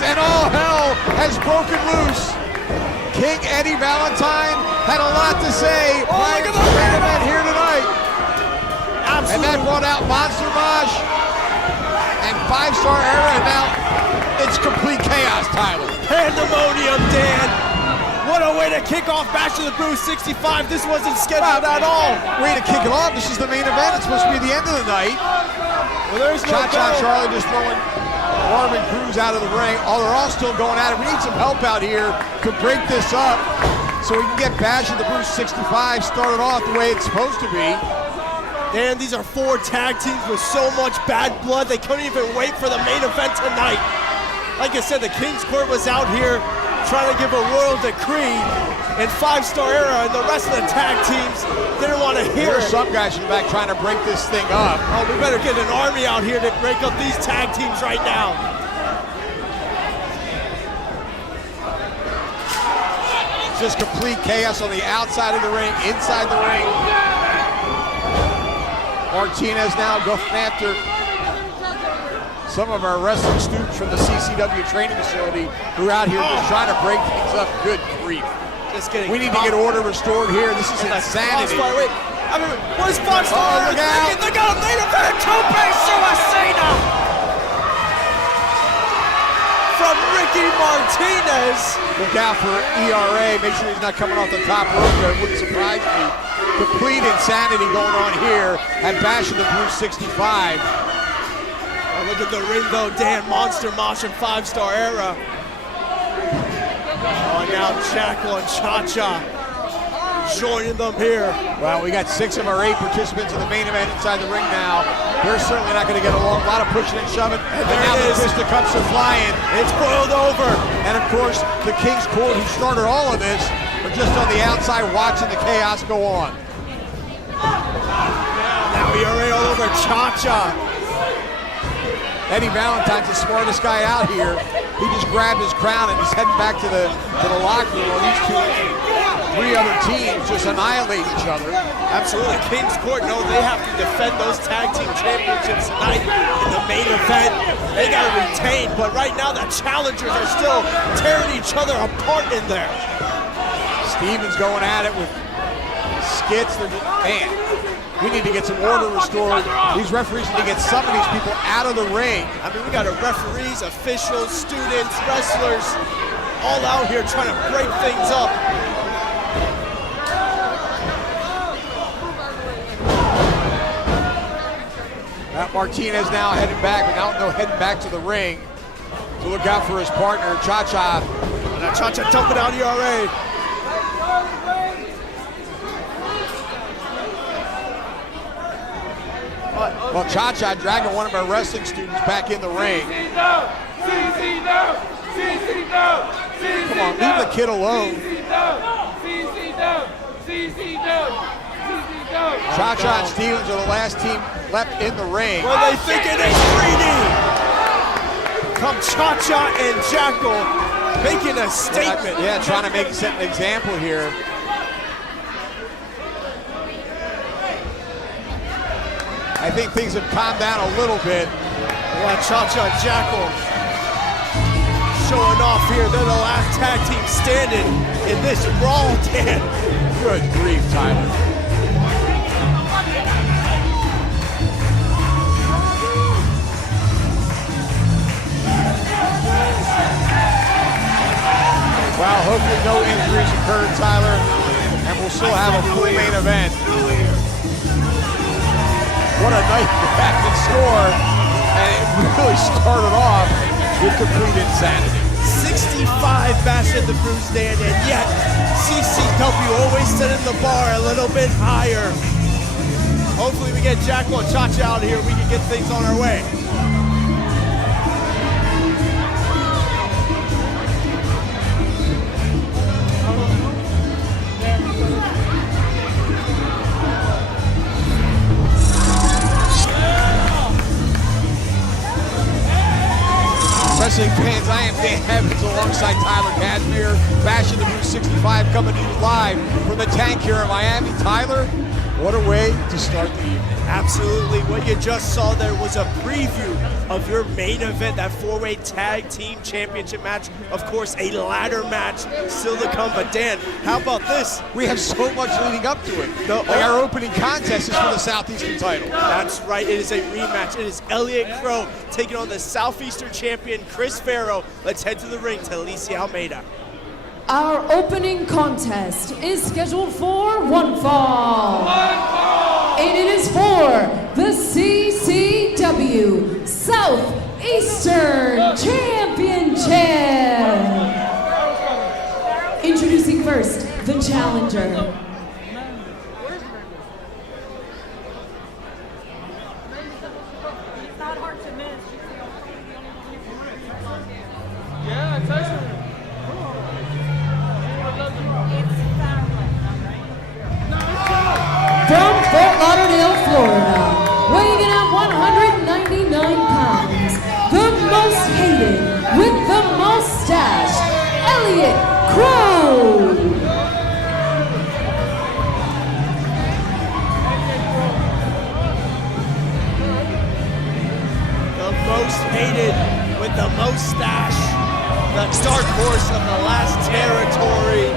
fans, and all hell has broken loose. King Eddie Valentine had a lot to say prior to the main event here tonight. Absolutely. And that brought out Monster Mosh and 5-Star Era, and now it's complete chaos, Tyler. Pandemonium, Dan. What a way to kick off Bash of the Brew 65. This wasn't scheduled at all. Way to kick it off. This is the main event. It's supposed to be the end of the night. Well, there's no Cha-Cha Charlie just throwing Marvin Cruz out of the ring. Oh, they're all still going at it. We need some help out here to break this up so we can get Bash of the Brew 65 started off the way it's supposed to be. Dan, these are 4 tag teams with so much bad blood, they couldn't even wait for the main event tonight. Like I said, the King's Court was out here trying to give a royal decree, and 5-Star Era and the rest of the tag teams didn't want to hear it. There's some guys in the back trying to break this thing up. Oh, we better get an army out here to break up these tag teams right now. Just complete chaos on the outside of the ring, inside the ring. Martinez now going after some of our wrestling students from the CCW training facility who are out here just trying to break things up. Good grief. Just getting we need to get order restored here. This is insanity. Wait, I mean, where's Foxfire? Look out. They got a main event. Tope Suicida from Ricky Martinez. Look out for ERA. Make sure he's not coming off the top rope there. It wouldn't surprise me. Complete insanity going on here at Bash of the Brew 65. Oh, look at the ring though, Dan. Monster Mosh and 5-Star Era. Oh, now Jackal and Cha-Cha joining them here. Well, we got 6 of our 8 participants in the main event inside the ring now. They're certainly not going to get along. A lot of pushing and shoving. And now the fisticuffs are flying. It's boiled over. And of course, the King's Court, who started all of this, are just on the outside watching the chaos go on. Now ERA all over Cha-Cha. Eddie Valentine's the smartest guy out here. He just grabbed his crown and he's heading back to the locker room where these 3 other teams just annihilate each other. Absolutely. King's Court know they have to defend those tag team championships tonight in the main event. They got to retain, but right now the challengers are still tearing each other apart in there. Steven's going at it with skits. Man, we need to get some order restored. These referees need to get some of these people out of the ring. I mean, we got referees, officials, students, wrestlers, all out here trying to break things up. Martinez now heading back, but now heading back to the ring to look out for his partner, Cha-Cha. Now Cha-Cha dumping out ERA. Well, Cha-Cha dragging one of our wrestling students back in the ring. Come on, leave the kid alone. Cha-Cha and Stevens are the last team left in the ring. Well, they think it is 3D. Come Cha-Cha and Jackal making a statement. Yeah, trying to set an example here. I think things have calmed down a little bit. Yeah, Cha-Cha and Jackal showing off here. They're the last tag team standing in this brawl, Dan. Good grief, Tyler. Well, hopefully no injuries occurred, Tyler, and we'll still have a full main event. What a night to have in store, and it really started off with complete insanity. 65 Bash at the Brew stand, and yet CCW always setting the bar a little bit higher. Hopefully we get Jackal and Cha-Cha out here, we can get things on our way. Wrestling fans, I am Dan Evans alongside Tyler Cashmere. Bash of the Brew 65 coming to you live from the tank here in Miami. Tyler, What a way to start the evening. Absolutely. What you just saw there was a preview of your main event, that four-way tag team championship match. Of course, a ladder match still to come. But Dan, how about this? We have so much leading up to it. Our opening contest is for the Southeastern title. That's right. It is a rematch. It is Elliot Qrow taking on the Southeastern champion, Farrow. Let's head to the ring to Alicia Almeida. Our opening contest is scheduled for one fall. And it is for the CCW Southeastern Championship. Introducing first, the challenger. From Fort Lauderdale, Florida, weighing in at 199 pounds, the most hated with the mustache, Elliot Qrow. The most hated with the mustache, the dark horse of the last territory,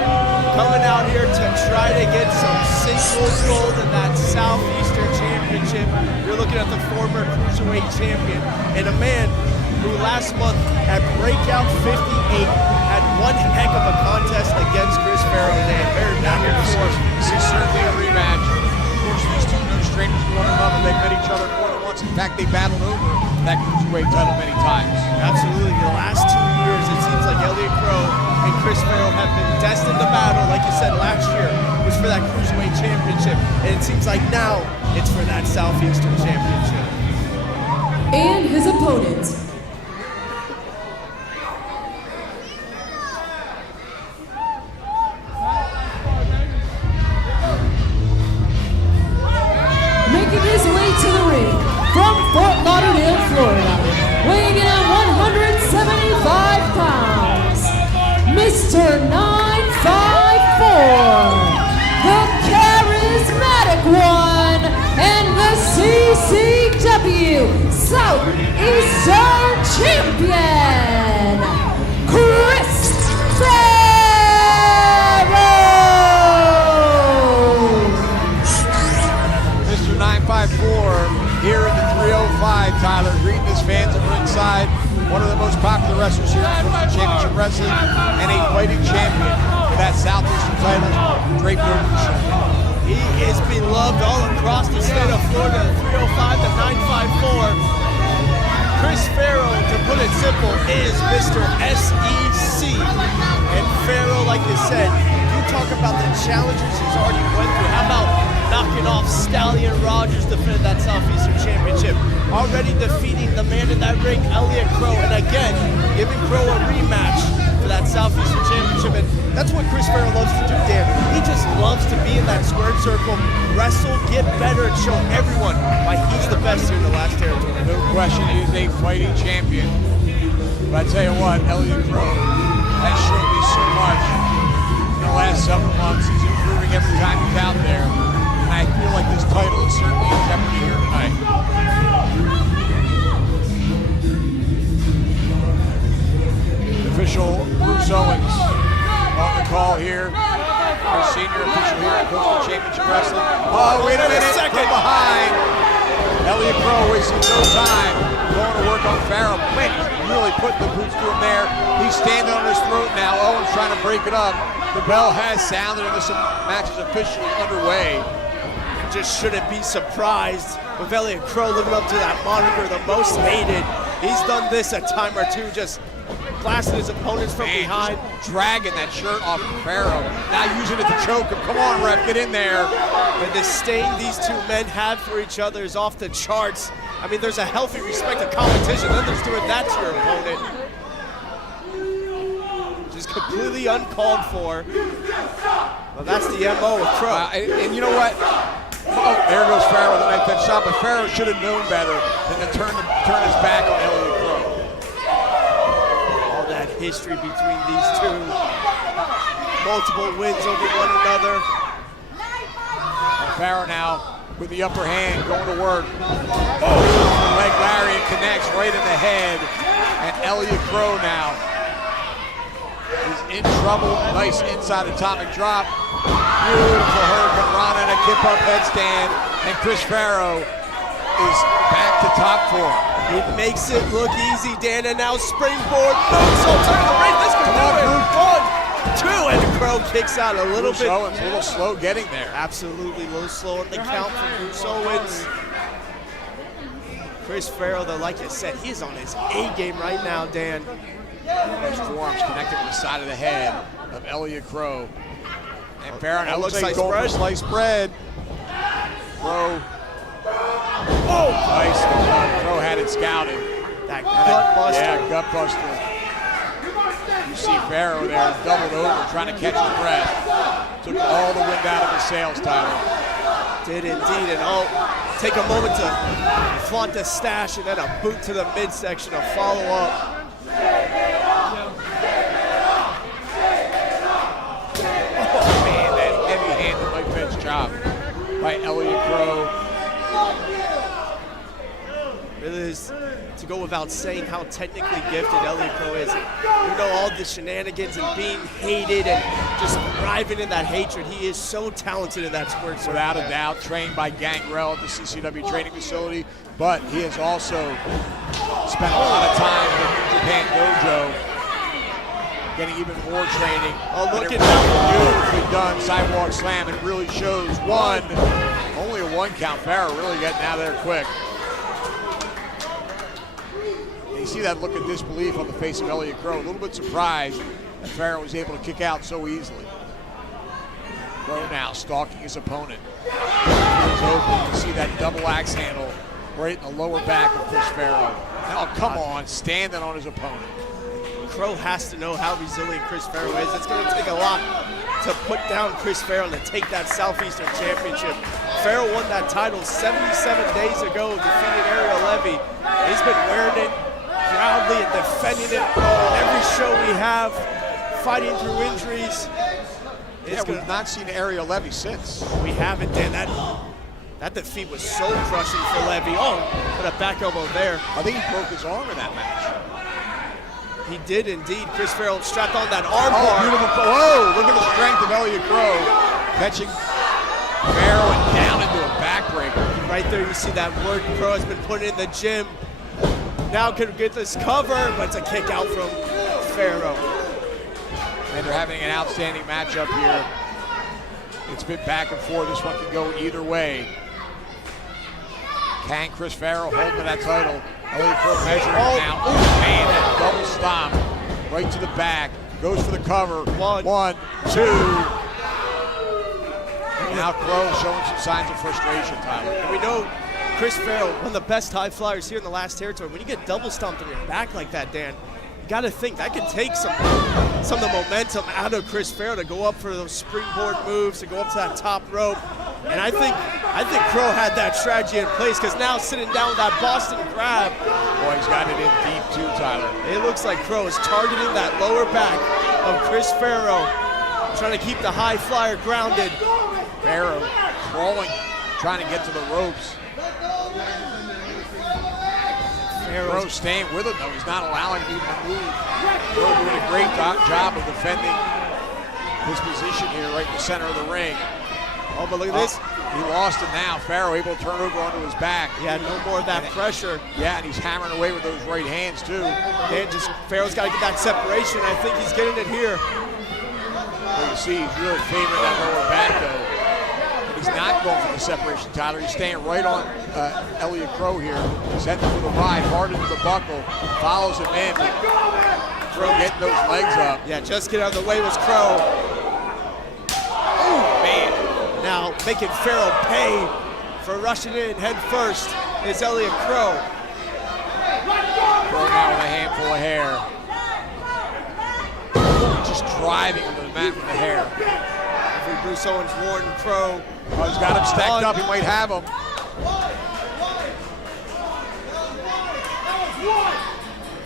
coming out here to try to get some singles gold in that Southeastern Championship. You're looking at the former Cruiserweight champion and a man who last month at Breakout 58 had one heck of a contest against Farrow today. Very back and forth. This is certainly a rematch. Of course, these two no strangers to one another. They've met each other more than once. In fact, they battled over that Cruiserweight title many times. Absolutely. The last 2 years, it seems like Elliot Qrow and Farrow have been destined to battle, like you said last year, was for that Cruiserweight championship. And it seems like now it's for that Southeastern championship. And his opponent. Making his way to the ring from Fort Lauderdale, Florida, weighing in at 175 pounds, Mr. 954, the charismatic one, and the CCW Southeastern Champion, Farrow. Mr. 954 here in the 305, Tyler, greeting his fans over inside. One of the most popular wrestlers here in Championship Wrestling and a fighting champion for that Southeastern title, draped over the shoulder. He is beloved all across the state of Florida, 305 to 954. Farrow, to put it simple, is Mr. SEC. And Farrow, like you said, you talk about the challenges he's already went through. How about knocking off Stallion Rogers to defend that Southeastern Championship? Already defeating the man in that ring, Elliot Qrow, and again, giving Qrow a rematch for that Southeastern Championship. And that's what Farrow loves to do, Dan. He just loves to be in that squared circle, wrestle, get better, and show everyone why he's the best here in the last territory. No question, he is a fighting champion. But I tell you what, Elliot Qrow has shown me so much in the last several months. He's improving every time he's out there. And I feel like this title is certainly in jeopardy here tonight. Official Bruce Owens on the call here. Our senior official here at Coastal Championship Wrestling. Oh, wait a minute, from behind. Elliot Qrow wasting no time going to work on Farrow. Man, he's really putting the boots to him there. He's standing on his throat now. Owens trying to break it up. The bell has sounded and this match is officially underway. Just shouldn't be surprised with Elliot Qrow living up to that moniker, the most hated. He's done this a time or two, just blasting his opponents from behind. Dragging that shirt off of Farrow. Now using it to choke him. Come on, ref, get in there. The disdain these two men have for each other is off the charts. I mean, there's a healthy respect of competition. Then there's doing that to your opponent. Just completely uncalled for. Well, that's the MO of Qrow. And you know what? Oh, there goes Farrow with a knife edge shot, but Farrow should have known better than to turn his back on Elliot Qrow. All that history between these two. Multiple wins over one another. Farrow now with the upper hand, going to work. Oh, leg lariat connects right in the head. And Elliot Qrow now is in trouble. Nice inside atomic drop. Beautiful Hurricane Rana and a kip-up headstand. And Chris Farrow is back to top form. It makes it look easy, Dan, and now springboard. Moonsault to the right. This could do it. 1, 2, and Qrow kicks out a little bit. Owens a little slow getting there. Absolutely, a little slow on the count from Bruce Owens. Chris Farrow, though, like you said, he's on his A game right now, Dan. Those forearms connected with the side of the head of Elliot Qrow. And Farrow now looks like going for sliced bread. Qrow. Oh, nice. Qrow had it scouted. That gut buster. Yeah, gut buster. You see Farrow there doubled over trying to catch his breath. Took all the wind out of his sails, Tyler. Did indeed, and take a moment to flaunt the stash and then a boot to the midsection to follow up. Oh man, that heavy-handed leg fence job by Elliot Qrow. It is to go without saying how technically gifted Elliot Qrow is. You know, all the shenanigans and being hated and just thriving in that hatred. He is so talented in that sport. Without a doubt, trained by Gangrel at the CCW training facility, but he has also spent a lot of time with Japan Dojo, getting even more training. Oh, look at that. Beautifully done sidewalk slam. It really shows one. Only a 1 count. Farrow really getting out of there quick. You see that look of disbelief on the face of Elliot Qrow. A little bit surprised that Farrow was able to kick out so easily. Qrow now stalking his opponent. He's open. You see that double axe handle right in the lower back of Chris Farrow. Now, come on, standing on his opponent. Qrow has to know how resilient Chris Farrow is. It's going to take a lot to put down Chris Farrow and to take that Southeastern Championship. Farrow won that title 77 days ago, defeating Ariel Levy. He's been wearing it proudly and defending it every show we have, fighting through injuries. We've not seen Ariel Levy since. We haven't, Dan. That defeat was so crushing for Levy. Oh, put a back elbow there. I think he broke his arm in that match. He did indeed. Chris Farrow strapped on that arm Oh, bar. beautiful. Whoa, look at the strength of Elliot Qrow. Catching Farrow and down into a backbreaker. Right there, you see that work Qrow has been putting in the gym. Now can get this cover, but it's a kick out from Farrow. And they're having an outstanding matchup here. It's been back and forth. This one can go either way. Can Chris Farrow hold to that title? Elliot Qrow measuring now. Oh, man, that double stomp right to the back. Goes for the cover. One, two. And now Qrow showing some signs of frustration, Tyler. And we know Chris Farrow, one of the best high flyers here in the last territory. When you get double stomped on your back like that, Dan, you got to think that could take some of the momentum out of Chris Farrow to go up for those springboard moves, to go up to that top rope. And I think Qrow had that strategy in place, because now sitting down with that Boston grab. Boy, he's got it in deep too, Tyler. It looks like Qrow is targeting that lower back of Chris Farrow, trying to keep the high flyer grounded. Farrow crawling, trying to get to the ropes. Qrow staying with him, though. He's not allowing him to move. Qrow doing a great job of defending his position here right in the center of the ring. Oh, but look at this. He lost him now. Farrow able to turn over onto his back. Yeah, no more of that pressure. Yeah, and he's hammering away with those right hands, too. Dan, Farrow's got to get that separation. I think he's getting it here. Well, you see, he's really favoring that lower back, though. He's not going for the separation, Tyler. He's staying right on Elliot Qrow here. He's heading for the ride, hard into the buckle, follows him in. Qrow getting those legs up. Yeah, just get out of the way was Qrow. Oh, man. Now making Farrow pay for rushing in head first is Elliot Qrow. Qrow now with a handful of hair. Just driving him to the mat with the hair. Every Bruce Owens warned Qrow. Oh, he's got him stacked up. He might have him.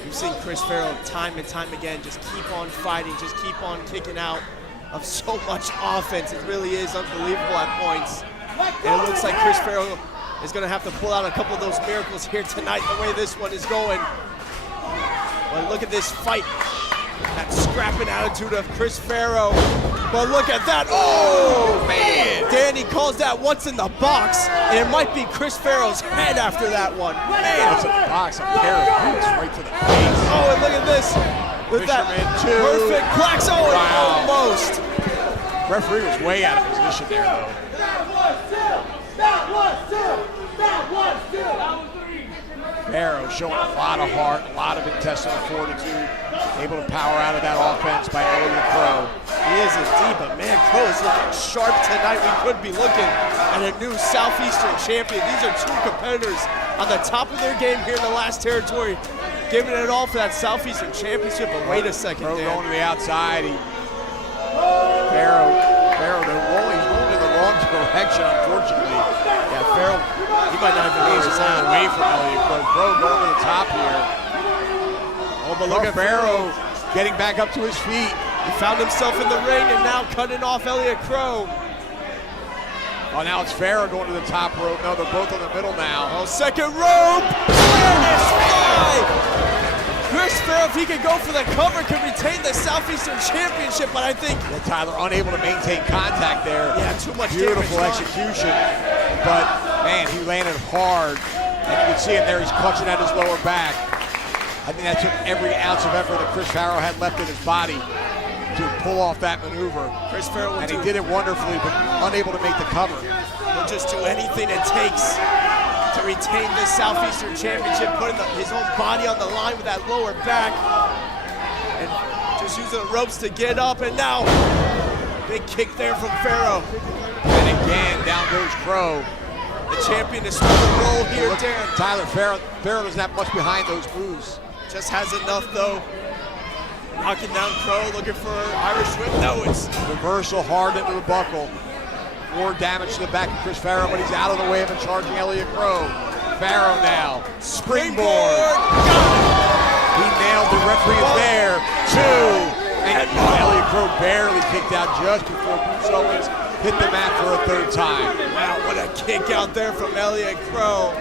You've seen Chris Farrow time and time again just keep on fighting, just keep on kicking out of so much offense. It really is unbelievable at points. And it looks like Chris Farrow is going to have to pull out a couple of those miracles here tonight, the way this one is going. But look at this fight. That scrapping attitude of Chris Farrow. But look at that. Oh, man. Danny calls that what's in the box. And it might be Chris Farrow's head after that one. Man. What's in the box? A pair of boots right to the face. Oh, and look at this. With that perfect blacks. Oh, wow. Almost. Referee was way out of position there, though. Farrow showing a lot of heart, a lot of intestinal fortitude, able to power out of that offense by Elliot Qrow. He is indeed, but man, Qrow is looking sharp tonight. We could be looking at a new Southeastern champion. These are two competitors on the top of their game here in the last territory, giving it all for that Southeastern championship. But wait a second, Qrow Dan. going to the outside. Farrow, they're rolling, he's rolling in the wrong direction, unfortunately. Yeah, Farrow, he might not even He's his running away from Elliot Qrow. Qrow going to the top here. Oh, but look at Farrow getting back up to his feet. He found himself in the ring and now cutting off Elliot Qrow. Oh, now it's Farrow going to the top rope. No, they're both in the middle now. Oh, second rope. Awareness fly. Chris Farrow, if he could go for the cover, could retain the Southeastern Championship, but I think Tyler unable to maintain contact there. Yeah, too much Beautiful damage execution. But, man, he landed hard. And you can see him there, he's clutching at his lower back. I think that took every ounce of effort that Chris Farrow had left in his body to pull off that maneuver. Chris Farrow will and he did it wonderfully, but unable to make the cover. He'll just do anything it takes to retain this Southeastern Championship, putting his own body on the line with that lower back, and just using the ropes to get up. And now, big kick there from Farrow. And again, down goes Qrow. The champion is starting to roll here, Look, Dan. Tyler, Farrow doesn't have much behind those moves. Just has enough, though. Knocking down Qrow, looking for Irish whip. No, it's reversal hard into the buckle. More damage to the back of Chris Farrow, but he's out of the way of a charging Elliot Qrow. Farrow now, springboard. He nailed the referee is there. Two. And Elliot Qrow barely kicked out just before Bruce Owens hit the mat for a third time. Wow, what a kick out there from Elliot Qrow.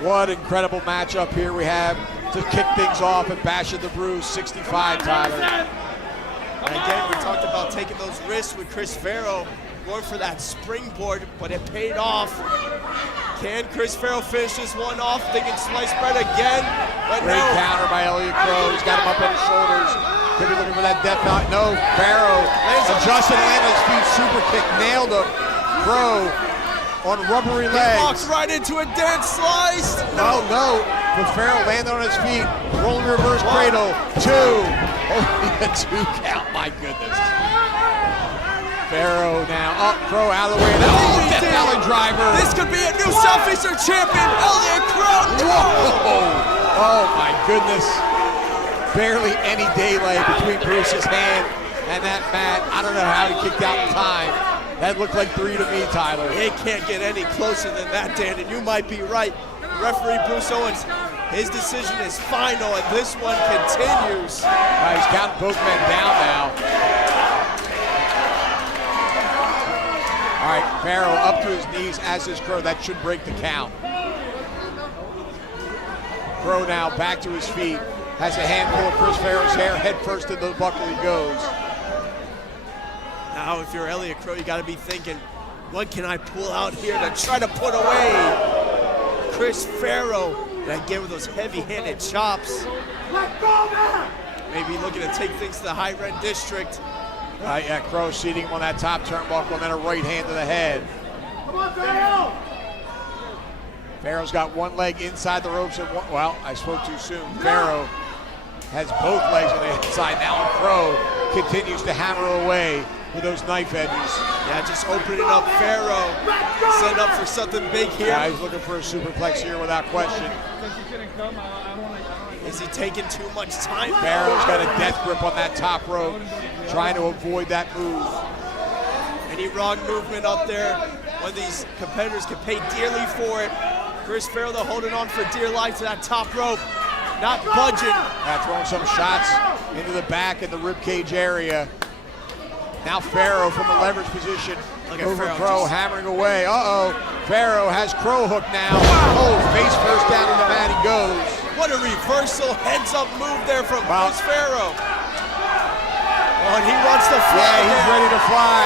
What incredible matchup here we have to kick things off and Bash at the Brew 65, Tyler. And again, we talked about taking those risks with Chris Farrow, going for that springboard, but it paid off. Can Chris Farrow finish this one off? Thinking slice bread again, but Great no. counter by Elliot Qrow. He's got him up on his shoulders. Could be looking for that death knot. No, Farrow adjusted and landed his feet. Super kick, nailed him. Qrow on rubbery legs. Walks right into a dead slice. No. But Farrow landed on his feet. Rolling reverse cradle. Two. Only a 2 count. My goodness. Farrow now up. Qrow out of the way. Oh, Death Valley driver. This could be a new Southeastern champion, Elliot Qrow. Whoa. Oh my goodness. Barely any daylight between Bruce's hand and that mat. I don't know how he kicked out in time. That looked like 3 to me, Tyler. It can't get any closer than that, Dan, and you might be right. Referee Bruce Owens, his decision is final, and this one continues. He's counting both men down now. All right, Farrow up to his knees, as is Qrow. That should break the count. Qrow now back to his feet. Has a handful of Chris Farrow's hair. Head first into the buckle he goes. Now, if you're Elliot Qrow, you got to be thinking, what can I pull out here to try to put away Chris Farrow? And again, with those heavy-handed chops. Maybe looking to take things to the high-rent district. Yeah, Qrow seating him on that top turnbuckle and then a right hand to the head. Come on, Farrow! Farrow's got one leg inside the ropes and one, well, I spoke too soon. Farrow has both legs on the inside now, and Qrow continues to hammer away with those knife edges. Yeah, just opening up Farrow, setting up for something big here. Yeah, he's looking for a superplex here without question. Is he taking too much time? Farrow's got a death grip on that top rope, trying to avoid that move. Any wrong movement up there, one of these competitors can pay dearly for it. Chris Farrow, though, holding on for dear life to that top rope, not budging. Throwing some shots into the back and the ribcage area. Now Farrow from a leverage position Look at Over Farrow Qrow just- hammering away. Uh-oh. Farrow has Qrow hooked now. Oh, face first down to the mat he goes. What a reversal heads-up move there from Wow. Chris Farrow. Oh, and he wants to fly. Yeah, he's there. ready to fly.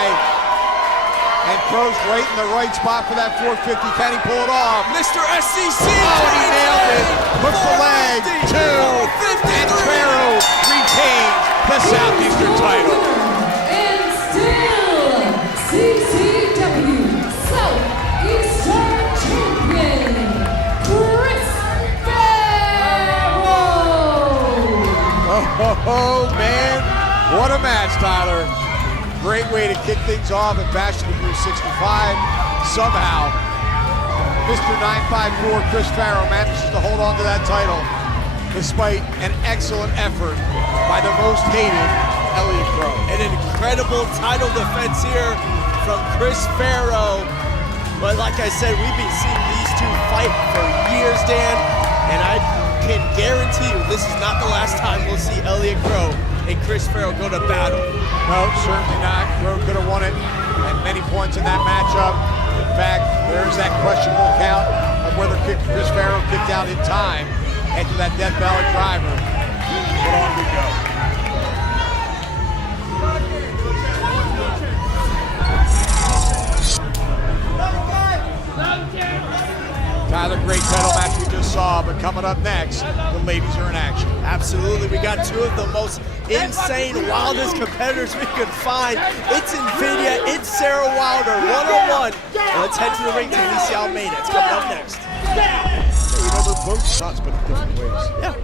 And Qrow's right in the right spot for that 450. Can he pull it off? Mr. SCC. Oh, and he nailed it. Hook the leg. 2. And Farrow retains the Southeastern title. And still CCW Southeastern champion, Chris Farrow. Oh, man. What a match, Tyler. Great way to kick things off and bash to the Brew 65. Somehow, Mr. 954 Chris Farrow manages to hold on to that title despite an excellent effort by the most hated Elliot Qrow. An incredible title defense here from Chris Farrow. But like I said, we've been seeing these two fight for years, Dan, and I can guarantee you this is not the last time we'll see Elliot Qrow and Chris Farrow go to battle. No, certainly not. Qrow could have won it at many points in that matchup. In fact, there's that questionable count of whether Chris Farrow kicked out in time after that Death Valley driver. But on we go. Tyler, great title match we just saw, but coming up next, the ladies are in action. Absolutely, we got two of the most insane, wildest competitors we could find. It's Invidia, it's Sara Wilder, one-on-one. And let's head to the ring to Alicia Almeida. It's coming up next. Hey, you know, they're both shots, but in different ways. Yeah.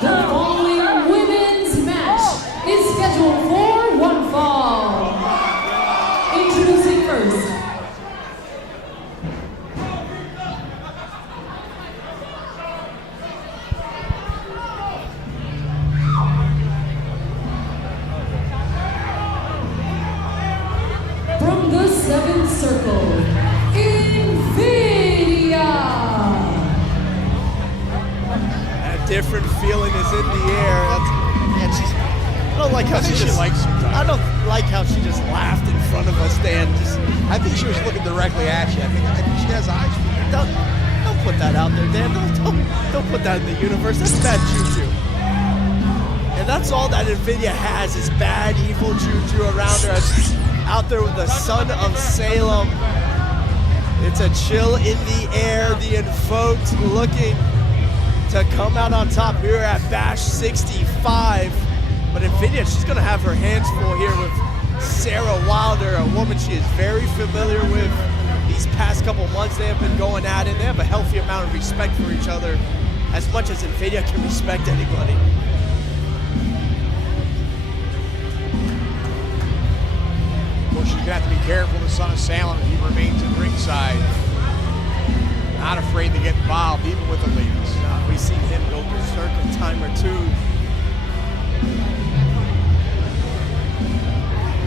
The following women's match is scheduled for one fall. Introducing first, from the seventh circle, Invidia. That different feeling is in the air. And she's, I don't like how I think she just likes you, Tyler. I don't like how she just laughed in front of us, Dan. Just I think she was looking directly at you. I think she has eyes for you. don't put that out there, Dan. Don't put that in the universe. That's bad juju. And that's all that Invidia has is bad, evil juju around her. She's out there with the son of Salem. It's a chill in the air. The invoked looking to come out on top here at Bash 65. But Invidia, she's going to have her hands full here with Sara Wilder, a woman she is very familiar with. These past couple months, they have been going at it. They have a healthy amount of respect for each other, as much as Invidia can respect anybody. Of course, she's going to have to be careful of the son of Salem if he remains at ringside. Not afraid to get involved, even with the ladies. We've seen him go berserk a time or two.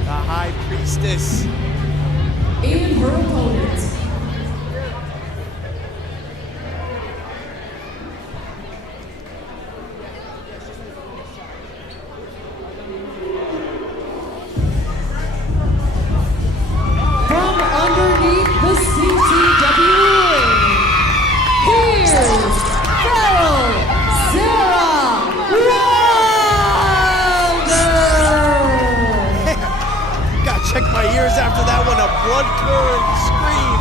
The High Priestess. And her opponent, from underneath the CCW ring, here's Farrow Sara Wilder. Gotta check my ears after that one. A blood-curdling scream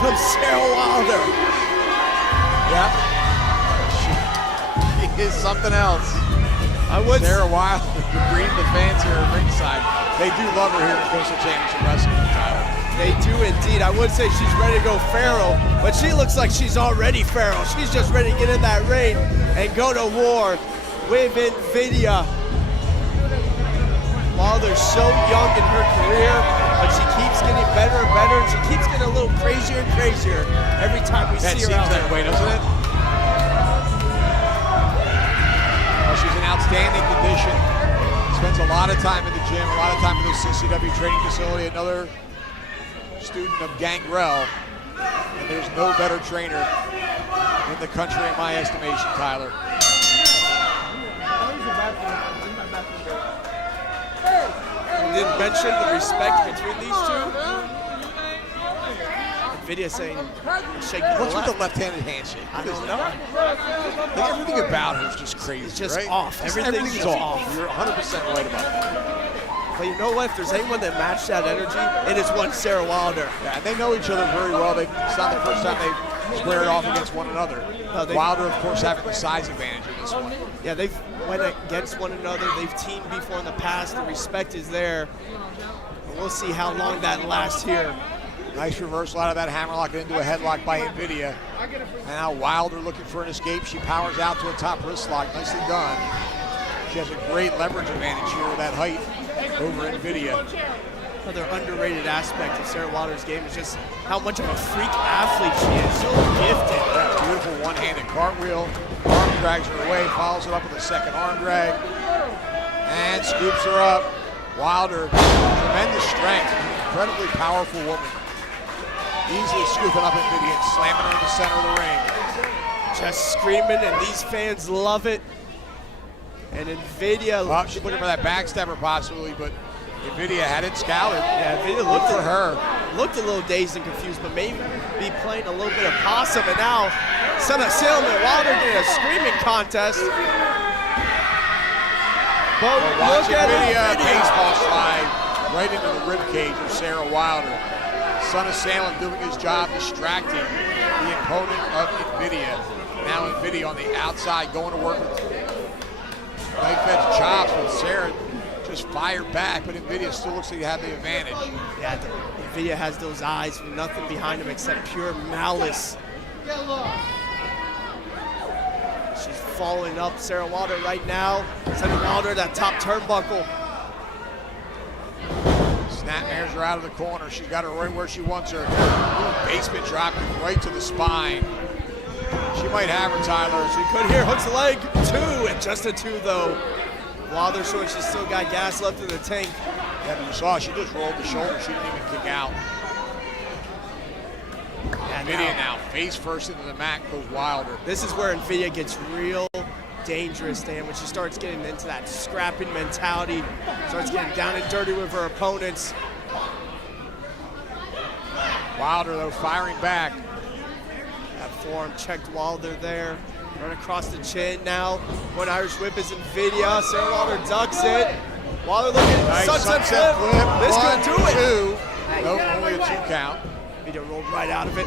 from Sara Wilder. Yep. She is something else. I would. Sara Wilder, the green the fans here at ringside. They do love her here at Coastal Championship Wrestling, Tyler. They do indeed. I would say she's ready to go Farrow, but she looks like she's already Farrow. She's just ready to get in that ring and go to war with Invidia. Wilder's so young in her career, but she keeps getting better and better, and she keeps getting a little crazier and crazier every time we That see her seems out that there. way, doesn't it? Well, she's in outstanding condition. Spends a lot of time in the gym, a lot of time in the CCW training facility. Another student of Qrow, and there's no better trainer in the country, in my estimation, Tyler. didn't mention the respect between these two. Invidia saying, shake the What's left. with the left-handed handshake? I don't know. Like, everything about her is just crazy, It's just right? off. Everything's Everything's off. off. You're 100% right about that. But you know what? If there's anyone that matched that energy, it is one Sarah Wilder. Yeah, and they know each other very well. It's not the first time they've squared off against one another. Wilder, of course, having the size advantage in this one. Yeah, they've went against one another. They've teamed before in the past. The respect is there. And we'll see how long that lasts here. Nice reversal out of that hammerlock and into a headlock by Invidia. And now Wilder looking for an escape. She powers out to a top wrist lock. Nicely done. She has a great leverage advantage here with that height over Invidia. Another underrated aspect of Sarah Wilder's game is just how much of a freak athlete she is. So gifted. Yeah, beautiful one-handed cartwheel. Arm drags her away, follows it up with a second arm drag, and scoops her up. Wilder, tremendous strength, incredibly powerful woman. Easily scooping up Invidia and slamming her in the center of the ring. Just screaming, and these fans love it. And Invidia. Well, she's looking for that backstabber possibly, but Invidia had it scouted. Yeah, Invidia looked for her. Looked a little dazed and confused, but maybe be playing a little bit of possum. And now, Son of Salem and Wilder getting a screaming contest. But look at Invidia, baseball slide right into the ribcage of Sarah Wilder. Son of Salem doing his job, distracting the opponent of Invidia. Now Invidia on the outside, going to work with knife edge chops, but Sara just fired back, but Invidia still looks like he had the advantage. Yeah, Invidia has those eyes with nothing behind him except pure malice. She's following up Sarah Wilder right now. Sending Wilder that top turnbuckle. Snapmares her out of the corner. She's got her right where she wants her. Ooh, basement drop right to the spine. She might have her, Tyler. She could here, hooks the leg, 2, and just a 2 though. Wilder showing she's still got gas left in the tank. Yeah, but you saw she just rolled the shoulder. She didn't even kick out. Invidia now face first into the mat goes Wilder. This is where Invidia gets real dangerous, Dan, when she starts getting into that scrapping mentality, starts getting down and dirty with her opponents. Wilder, though, firing back. That forearm checked Wilder there. Run across the chin now. One Irish whip is Invidia. Sarah Wilder ducks it. Wilder looking, nice sunset flip. This could do it. 2. Nope, only a 2 count. Invidia rolled right out of it.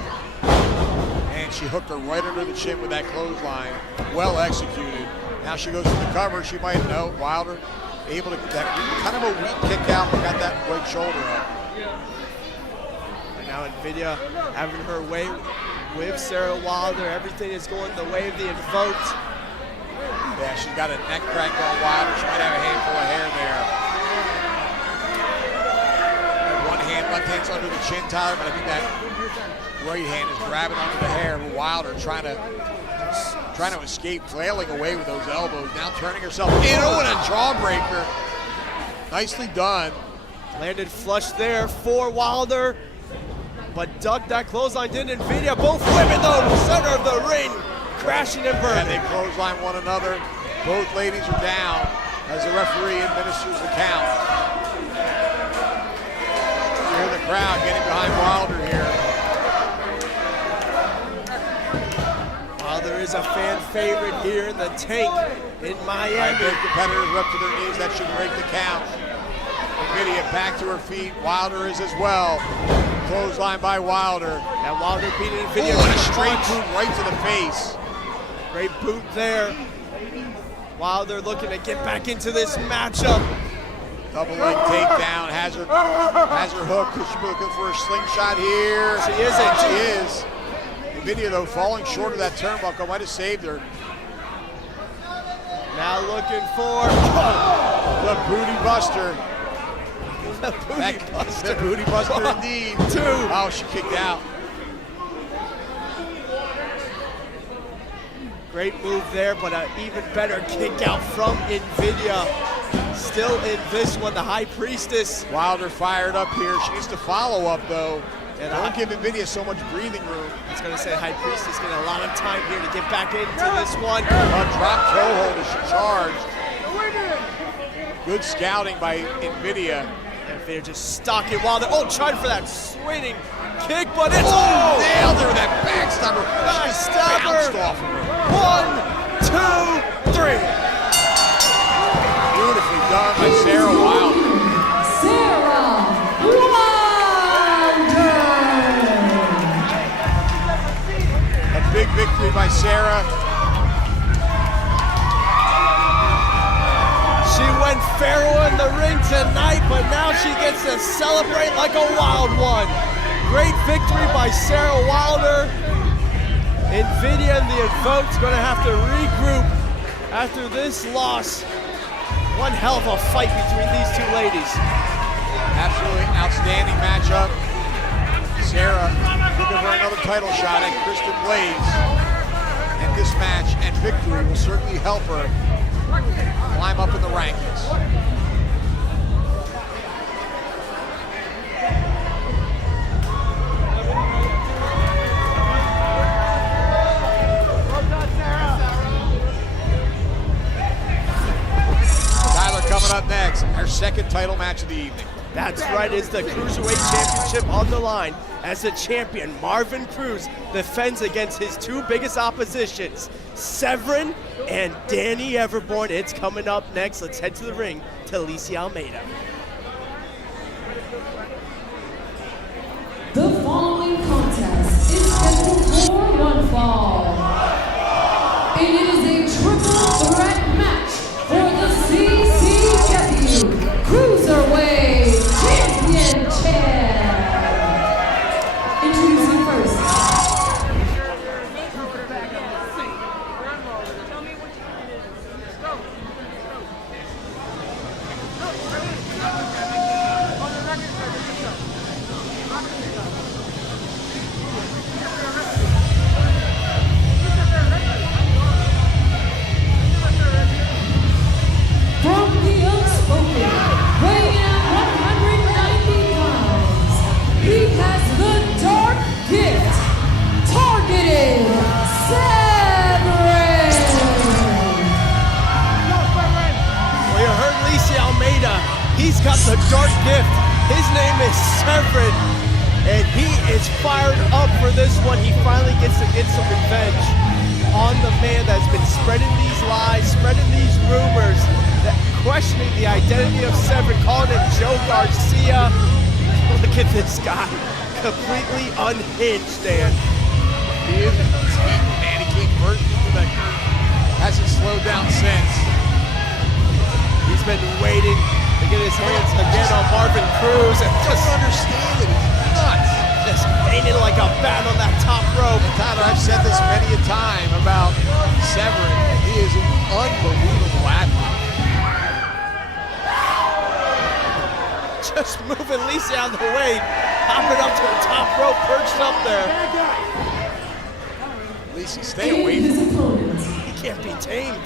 And she hooked her right under the chin with that clothesline. Well executed. Now she goes to the cover. She might know. Wilder able to get that kind of a weak kick out, but got that right shoulder up. And now Invidia having her way with Sarah Wilder. Everything is going the way of the invoked. Yeah, she's got a neck crank on Wilder. She might have a handful of hair there. And one hand, left hand's under the chin, Tyler, but I think that right hand is grabbing onto the hair of Wilder, trying to escape, flailing away with those elbows. Now turning herself in. Oh, and a jawbreaker. Nicely done. Landed flush there for Wilder, but ducked that clothesline, didn't Invidia. Both women, though, center of the ring, crashing and burning. And they clothesline one another. Both ladies are down as the referee administers the count. You hear the crowd getting behind Wilder here. Wilder is a fan favorite here in the tank in Miami. Both competitors are up to their knees. That should break the count. Invidia back to her feet. Wilder is as well. Clothesline by Wilder. And Wilder beating Invidia. Ooh, and a straight boot right to the face. Great boot there. Wilder looking to get back into this matchup. Double leg takedown. Has her hooked. She's looking for a slingshot here. She isn't. She is. Invidia, though, falling short of that turnbuckle, might have saved her. Now looking for the booty buster. The booty buster indeed. 2. Oh, she kicked out. Great move there, but an even better kick out from Invidia. Still in this one, the High Priestess. Wilder fired up here. She needs to follow up, though. And don't give Invidia so much breathing room. I was going to say High Priestess getting a lot of time here to get back into this one. A drop toe hold as she charged. Good scouting by Invidia. Invidia just stuck it while oh, tried for that swinging kick, but it's nailed her with that backstabber. Backstabber. Bounced off of her. 1, 2, 3. Beautifully done by Sara Wilder. Sara Wilder. A big victory by Sara. She went Farrow in the ring tonight, but now she gets to celebrate like a wild one. Great victory by Sara Wilder. Invidia and the Invoke's gonna have to regroup after this loss. One hell of a fight between these two ladies. Absolutely outstanding matchup. Sara looking for another title shot at Kristen Blaze. And this match and victory will certainly help her climb up in the rankings. Tyler, coming up next, our second title match of the evening. That's right, it's the Cruiserweight Championship on the line as the champion, Marvin Cruz, defends against his two biggest oppositions, Severen and Danny Everbourne. It's coming up next. Let's head to the ring to Alicia Almeida. The following contest is scheduled for one fall. And it is a triple threat match for the CCW Cruiserweight Championship. Introducing first. From the unspoken, weighing at 190 pounds, he has the dark gift, targeted Severen. Well, you heard Alicia Almeida. He's got the dark gift. His name is Severen, and he is fired up for this one. He finally gets to get some revenge on the man that's been spreading these lies, spreading these rumors, questioning the identity of Severen, calling him Joe Garcia. Look at this guy, completely unhinged, Dan. He is man, he came first into that curve. Hasn't slowed down since. He's been waiting to get his hands again on Marvin Cruz and Just understand it, he's nuts. just fainted like a bat on that top rope. Tyler, I've said this many a time about Severen. He is an unbelievable athlete. Just moving Lisa out of the way, hopping up to the top rope, perched up there. Lisa, stay And away his from him. opponent. He can't be tamed.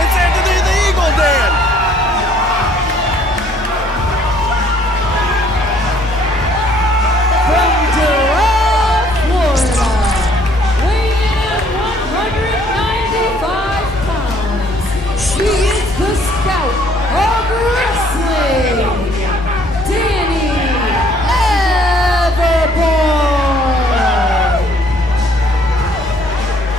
It's Anthony the Eagle, Dan. From Qrow, Florida, weighing in at 195 pounds, he is the scout of wrestling, Danny Everbourne.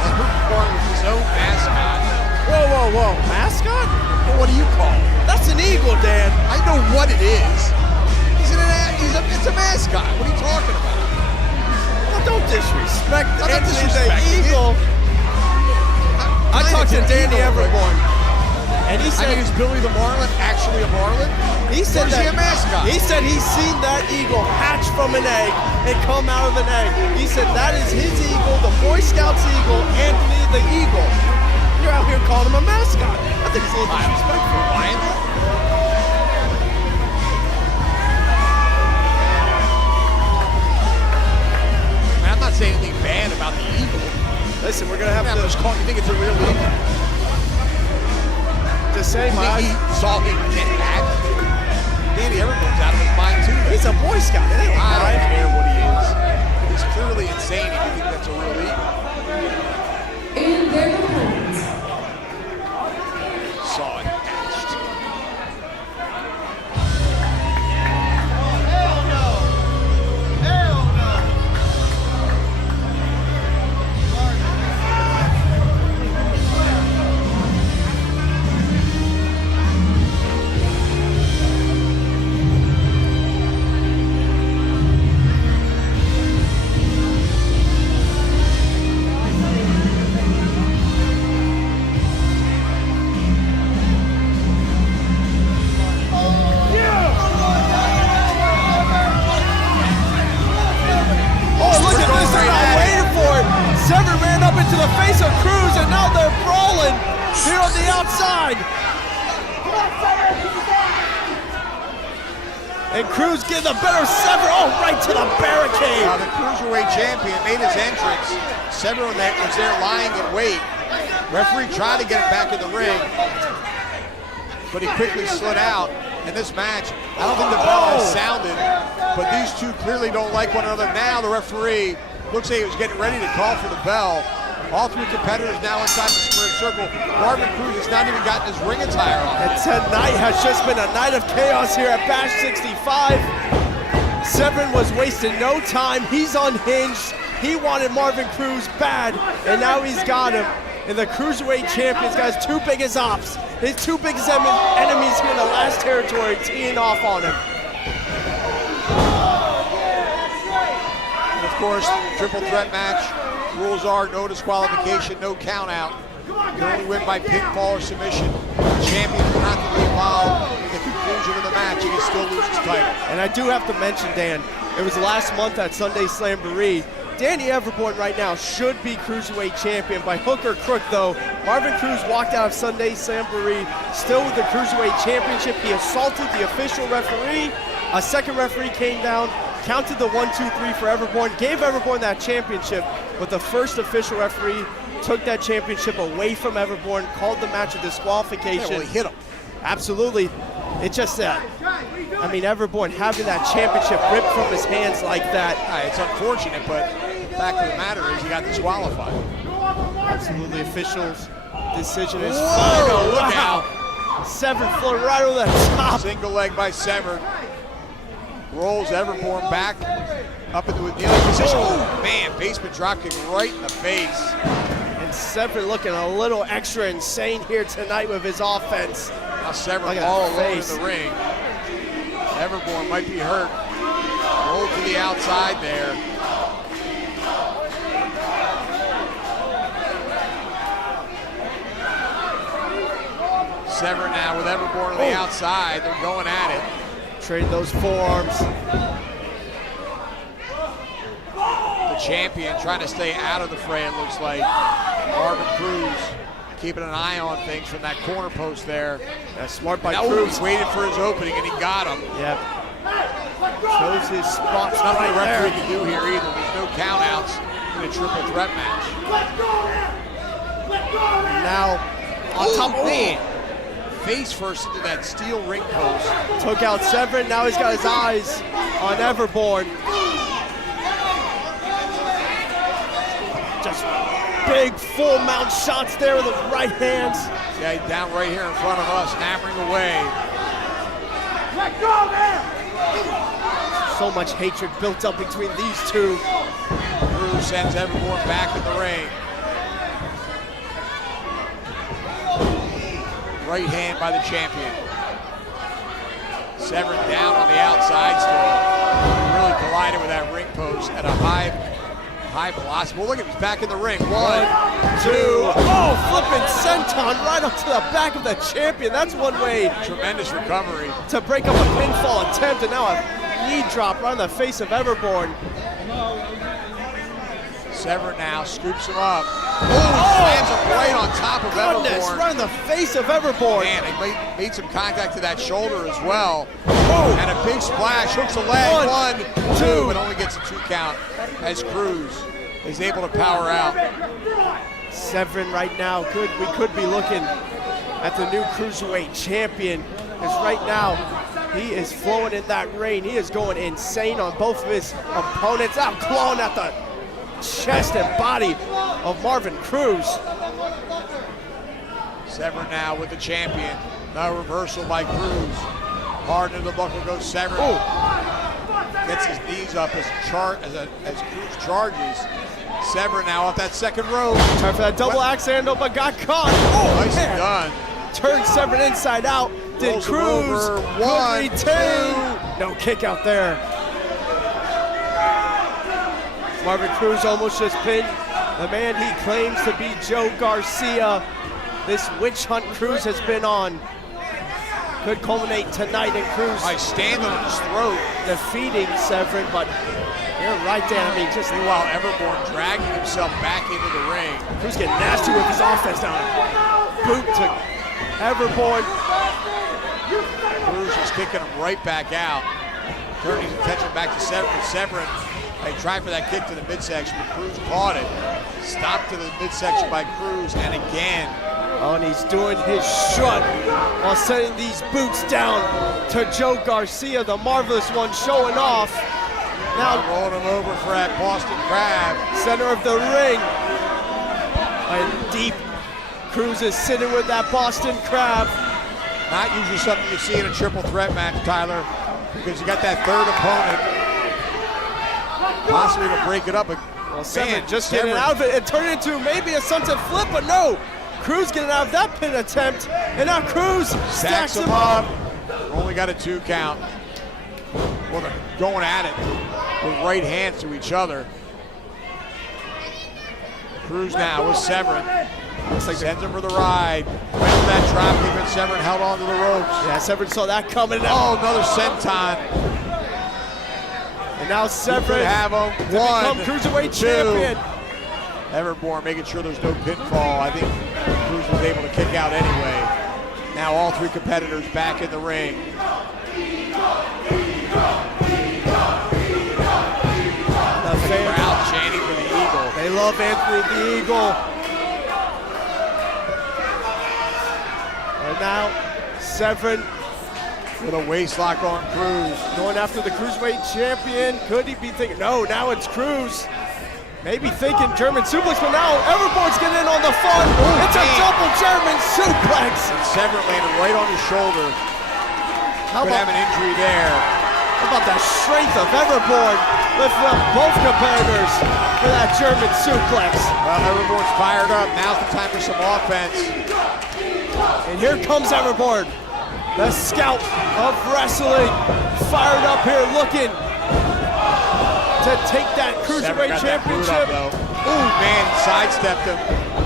Everbourne with his own mascot. Whoa, whoa, whoa. Mascot? Well, what do you call it? That's an eagle, Dan. I know what it is. It's a mascot. What are you talking about? Well, don't disrespect I'm not Anthony the disrespecting it. Eagle. I talked to It's an Danny eagle, but- Everbourne, and he I said mean, is Billy the Marlin actually a Marlin? he said Or is he that a mascot? he said he's seen that eagle hatch from an egg and come out of an egg. He said that is his eagle, the Boy Scouts eagle, Anthony the Eagle. You're out here calling him a mascot. I think it's a little disrespectful. Lion? I'm not saying anything bad Listen, we're gonna have to You think it's a real lead? just say, You my think he saw him get mad? Danny Everbourne's out of his mind too. he's a Boy Scout. It ain't I right. don't care what he is. He's clearly insane if you think that's a real lead. And their opponents, Saw it hatched. Trevor ran up into the face of Cruz, and now they're brawling here on the outside. And Cruz getting the better Severen, right to the barricade. The Cruiserweight champion made his entrance. Severen was there lying in wait. Referee tried to get him back in the ring, but he quickly slid out. In this match, I don't think the bell has sounded, but these two clearly don't like one another. Now the referee looks like he was getting ready to call for the bell. All three competitors now inside the squared circle. Marvin Cruz has not even gotten his ring attire on. And tonight has just been a night of chaos here at Bash 65. Severen was wasting no time. He's unhinged. He wanted Marvin Cruz bad, and now he's got him. And the Cruiserweight champion's got his two biggest ops, his two biggest enemies here in the last territory, teeing off on him. And of course, triple threat match. Rules are no disqualification, no count out. You can only win by pinfall or submission. The champion will not be involved in the conclusion of the match. He can still lose his title. And I do have to mention, Dan, it was last month at Sunday Slamboree. Danny Everbourne right now should be Cruiserweight champion. By hook or crook, though, Marvin Cruz walked out of Sunday Slamboree still with the Cruiserweight championship. He assaulted the official referee. A second referee came down, counted the 1, 2, 3 for Everbourne, gave Everbourne that championship, but the first official referee took that championship away from Everbourne, called the match a disqualification. Yeah, well, he hit him. Absolutely. It's just that, I mean, Everbourne having that championship ripped from his hands like that. It's unfortunate, but the fact of the matter is he got disqualified. Absolutely, officials' decision is Whoa, look out. Severen floated right over the top. Single leg by Severen. Rolls Everbourne back up into a kneeling position. Oh, man, basement dropkick right in the face. And Severen looking a little extra insane here tonight with his offense. Now Severen all alone in the ring. Everbourne might be hurt. Rolled to the outside there. Severen now with Everbourne on the outside. They're going at it. Trade those forearms. The champion trying to stay out of the fray, it looks like. Marvin Cruz keeping an eye on things from that corner post there. That's smart by Cruz. Cruz. Waited for his opening and he got him. Yep. Chose his spots. There's nothing right the referee there. can do here either. There's no count outs in a triple threat match. Now, on top of man. Face first into that steel ring post. took out Severen. Now he's got his eyes on Everbourne. Just big full mount shots there with the right hands. Yeah, he's down right here in front of us, hammering away. So much hatred built up between these two. Brew sends Everbourne back in the ring. Right hand by the champion. Severen down on the outside still. Really collided with that ring post at a high velocity. Well, look at him, he's back in the ring. 1, 2. Oh, flipping senton right up to the back of the champion. That's one way Tremendous recovery. to break up a pinfall attempt, and now a knee drop right on the face of Everbourne. Severen now scoops him up. Slams him right on top of Goodness, Everbourne. right in the face of Everbourne. Man, he made some contact to that shoulder as well. And a big splash, hooks a leg. 1, 2, but only gets a 2 count as Cruz is able to power out. Severen right now, we could be looking at the new Cruiserweight champion, because right now he is flowing in that ring. He is going insane on both of his opponents, out clawing at the chest and body of Marvin Cruz. Severen now with the champion. Now reversal by Cruz. Hard into the buckle goes Severen. Gets his knees up as Cruz charges. Severen now off that second rope. Time for that double axe handle, but got caught. Nicely done. Turned Severen inside out. Did Rolls him Cruz over. could One, retain? No kick out there. Marvin Cruz almost just pinned the man he claims to be Joe Garcia. This witch hunt Cruz has been on could culminate tonight in Cruz By standing on his throat. defeating Severen, but you're right there. I mean, just Meanwhile, Everbourne dragging himself back into the ring. Cruz getting nasty with his offense now. Boot to Everbourne. Cruz is kicking him right back out. Turning his attention back to Severen. Severen, they tried for that kick to the midsection, but Cruz caught it. Stopped to the midsection by Cruz, and again. Oh, and he's doing his strut while sending these boots down to Joe Garcia, the marvelous one, showing off. Now Rolling him over for that Boston Crab. center of the ring. And deep, Cruz is sitting with that Boston Crab. Not usually something you see in a triple threat match, Tyler, because you got that third opponent. Possibly to break it up, but Well, Severen just Severen- getting out of it. It turned into maybe a sunset flip, but no. Cruz getting out of that pin attempt, and now Cruz stacks him up. Only got a 2 count. Well, they're going at it with right hands to each other. Cruz now with Severen. Looks like Sends him for the ride. Went for that drop kick, but Severen held on to the ropes. yeah, Severen saw that coming. Oh, another senton. And now Could Severen have him. to become One, Cruiserweight 2. champion. Everbourne making sure there's no pinfall. I think Cruz was able to kick out anyway. Now all 3 competitors back in the ring. The fans, Crowd chanting for the Eagle. they love Anthony the Eagle. And now Severen With a waist lock on Cruz. going after the Cruiserweight champion. Could he be thinking, no, now it's Cruz. Maybe thinking German suplex, but now Everbourne's getting in on the fun. It's a man. double German suplex. Severen landed right on his shoulder. How Could have about, an injury there. how about the strength of Everbourne lifting up both competitors for that German suplex. Well, Everbourne's fired up. Now's the time for some offense. And here comes Everbourne, the scout of wrestling, fired up here looking to take that Severen Cruiserweight got that boot championship. up, though. Ooh, man, sidestepped him.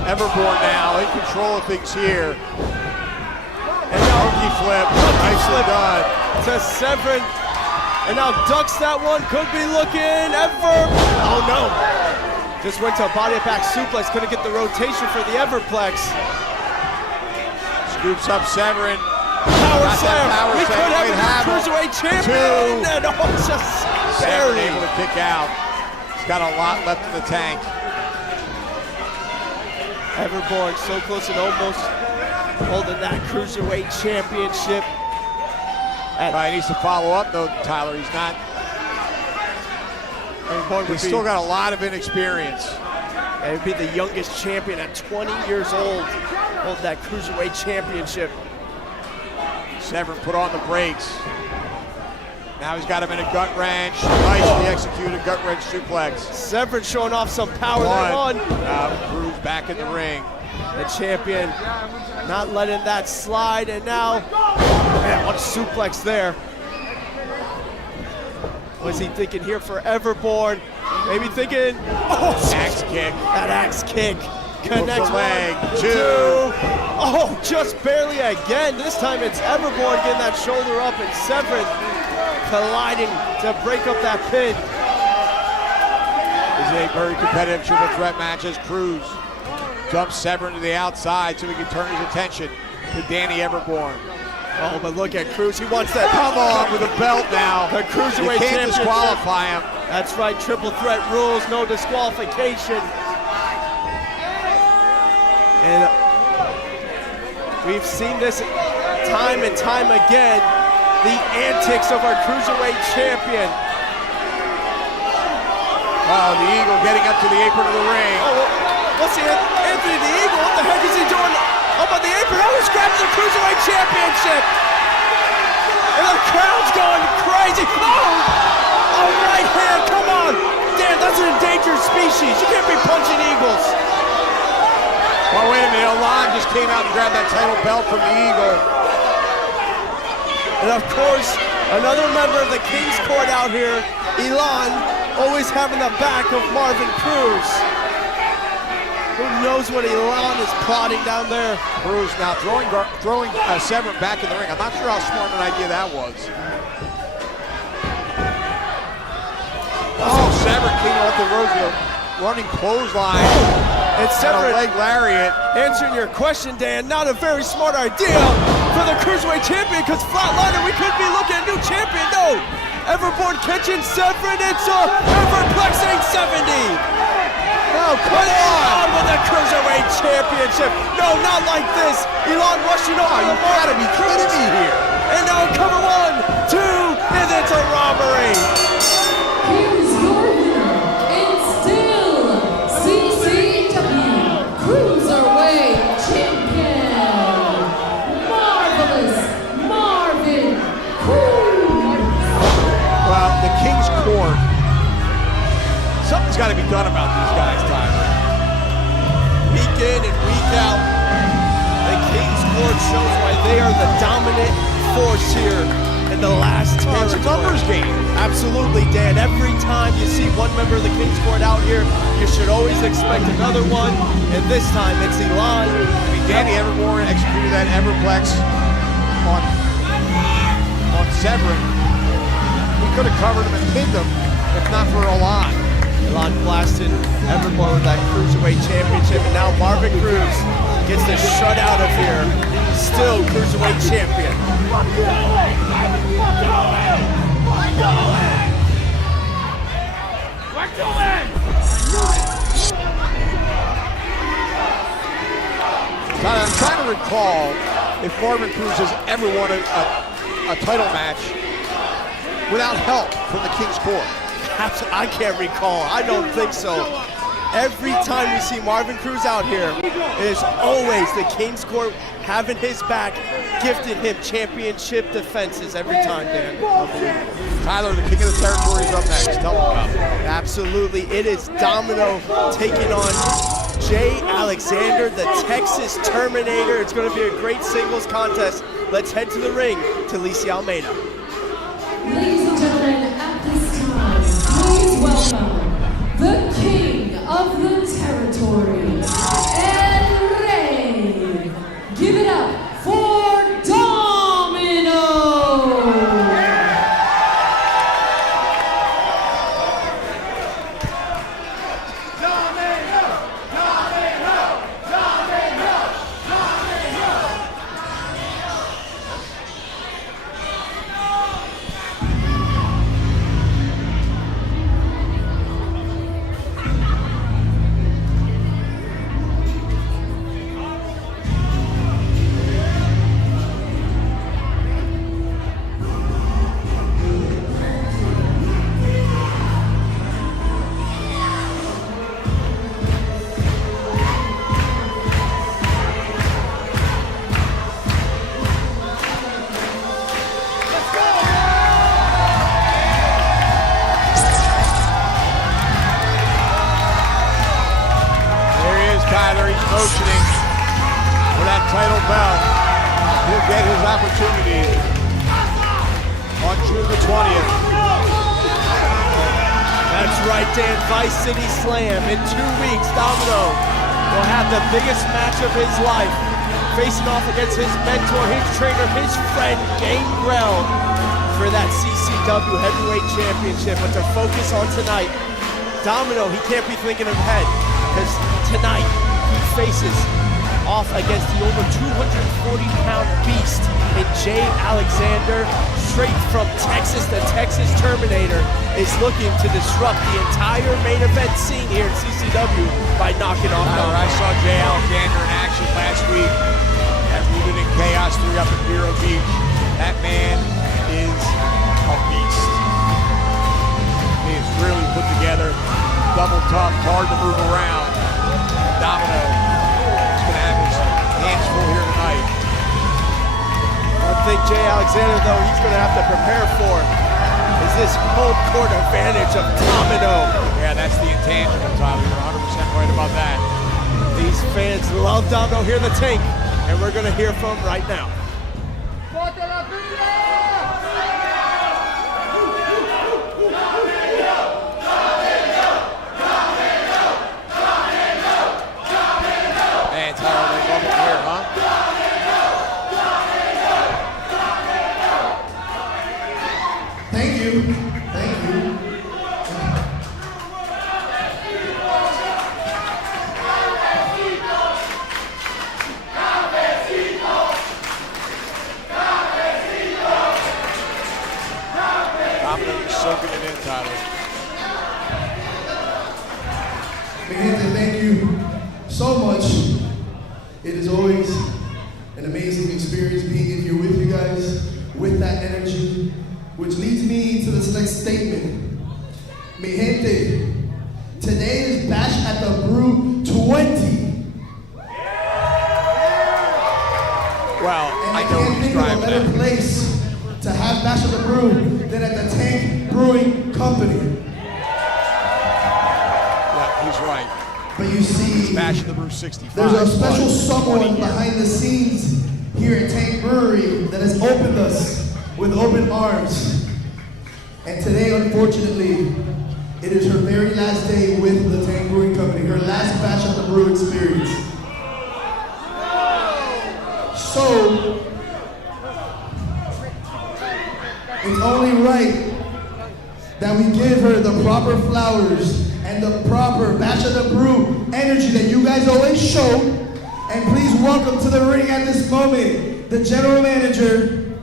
Everbourne now in control of things here. And now Monkey flip. Nicely done. to Severen. And now ducks that one, could be looking, oh no. Just went to a body back suplex, couldn't get the rotation for the Everplex. Scoops up Severen. Power Got that slam, power we slam, could have might a have him. Cruiserweight champion. 2. And just Severen barely. able to kick out. He's got a lot left in the tank. Everbourne so close and almost holding that Cruiserweight championship. He needs to follow up though, Tyler. He's not. Everbourne would He's still got a lot of inexperience. and be the youngest champion at 20 years old, hold that Cruiserweight championship. Severen put on the brakes. Now he's got him in a gut wrench. Nicely executed gut wrench suplex. Severen showing off some power there on. Cruz back in the ring. The champion not letting that slide, and now, man, what a suplex there. What's he thinking here for Everbourne? Maybe thinking, Axe kick. that axe kick connects the leg. 1, 2. 2. Oh, just barely again. This time it's Everbourne getting that shoulder up, and Severen colliding to break up that pin. This is a very competitive triple threat match as Cruz dumps Severen to the outside so he can turn his attention to Danny Everbourne. Oh, but look at Cruz. He wants that. Come on with a belt now. The Cruiserweight You can't championship. disqualify him. That's right, triple threat rules, no disqualification. And we've seen this time and time again, the antics of our Cruiserweight champion. Oh, the Eagle getting up to the apron of the ring. Oh, what's the Anthony the Eagle? What the heck is he doing up on the apron? Oh, he's grabbing the Cruiserweight championship. And the crowd's going crazy. Oh, right hand, come on. Damn, that's an endangered species. You can't be punching eagles. Well, wait a minute, Elon just came out and grabbed that title belt from the Eagle. And of course, another member of the King's Court out here, Elon, always having the back of Marvin Cruz. Who knows what Elon is plotting down there? Cruz now throwing Severen back in the ring. I'm not sure how smart an idea that was. Oh, Severen came off the ropes with a running clothesline. And Severen, leg lariat. Answering your question, Dan, not a very smart idea for the Cruiserweight champion, because flatliner, we could be looking at a new champion. No, Everbourne catching Severen, it's a ever-plexing 70. No, come on with the Cruiserweight championship. No, not like this. Elon rushing over. You gotta be kidding me here. And now cover 1, 2, and it's a robbery. Here's your winner, and still CCW Cruiserweight Champion, Marvelous Marvin Cruz. Well, the King's Court, something's got to be done about these guys, Tyler. Week in and week out, the King's Court shows why they are the dominant force here in the last territory. It's a numbers game. Absolutely, Dan. Every time you see one member of the King's Court out here, you should always expect another one. And this time, it's Elon. I mean, Danny Everbourne executed that Everplex on Severen. He could have covered him and pinned him if not for Elon. Elon blasted Everbourne with that Cruiserweight championship, and now Marvin Cruz gets the shut out of here. Still Cruiserweight champion. I'm trying to recall if Marvin Cruz has ever won a title match without help from the King's Court. I can't recall. I don't think so. Every time we see Marvin Cruz out here, it is always the King's Court having his back, gifting him championship defenses every time, Dan. Tyler, the King of the Territory is up next. Tell him about it. Absolutely. It is Domino taking on Jay Alexander, the Texas Terminator. It's going to be a great singles contest. Let's head to the ring to Lisi Almeida. Ladies and gentlemen, at this time, please welcome the King of the Territory, and Ray. Give it up for Domino. Motioning for that title belt. He'll get his opportunity on June the 20th. That's right, Dan. Vice City Slam. In 2 weeks, Domino will have the biggest match of his life, facing off against his mentor, his trainer, his friend, Qrow, for that CCW Heavyweight Championship. But to focus on tonight, Domino, he can't be thinking ahead, because tonight he faces off against the over 240-pound beast in Jay Alexander. Straight from Texas, the Texas Terminator is looking to disrupt the entire main event scene here in CCW by knocking off Domino. I saw Jay Alexander in action last week at Rooted in Chaos 3 up in Vero Beach. That man is a beast. He is really put together, double tough, hard to move around. Domino is going to have his hands full here tonight. I think Jay Alexander, though, he's going to have to prepare for is this home court advantage of Domino. Yeah, that's the intangible, Tyler. You're 100% right about that. These fans love Domino here in the tank, and we're going to hear from him right now. Man, Tyler, they love it here, huh? Thank you. Thank you. Domino is soaking it in, Tyler. Mi gente, thank you so much. It is always an amazing experience being in here with you guys, with that energy, which leads me to this next statement. Mi gente, today is Bash at the Brew 20. Well, And I know can't he's think of a driving better it. place to have Bash at the Brew than at the Tank Brewing Company. Yeah, he's right. But you see, Bash of the Brew 65. there's a special but someone 20 here. behind the scenes here at Tank Brewery that has opened us with open arms. And today, unfortunately, it is her very last day with the Tank Brewing Company, her last Bash at the Brew experience. So, it's only right that we give her the proper flowers and the proper Bash at the Brew energy that you guys always show. And please welcome to the ring at this moment, the general manager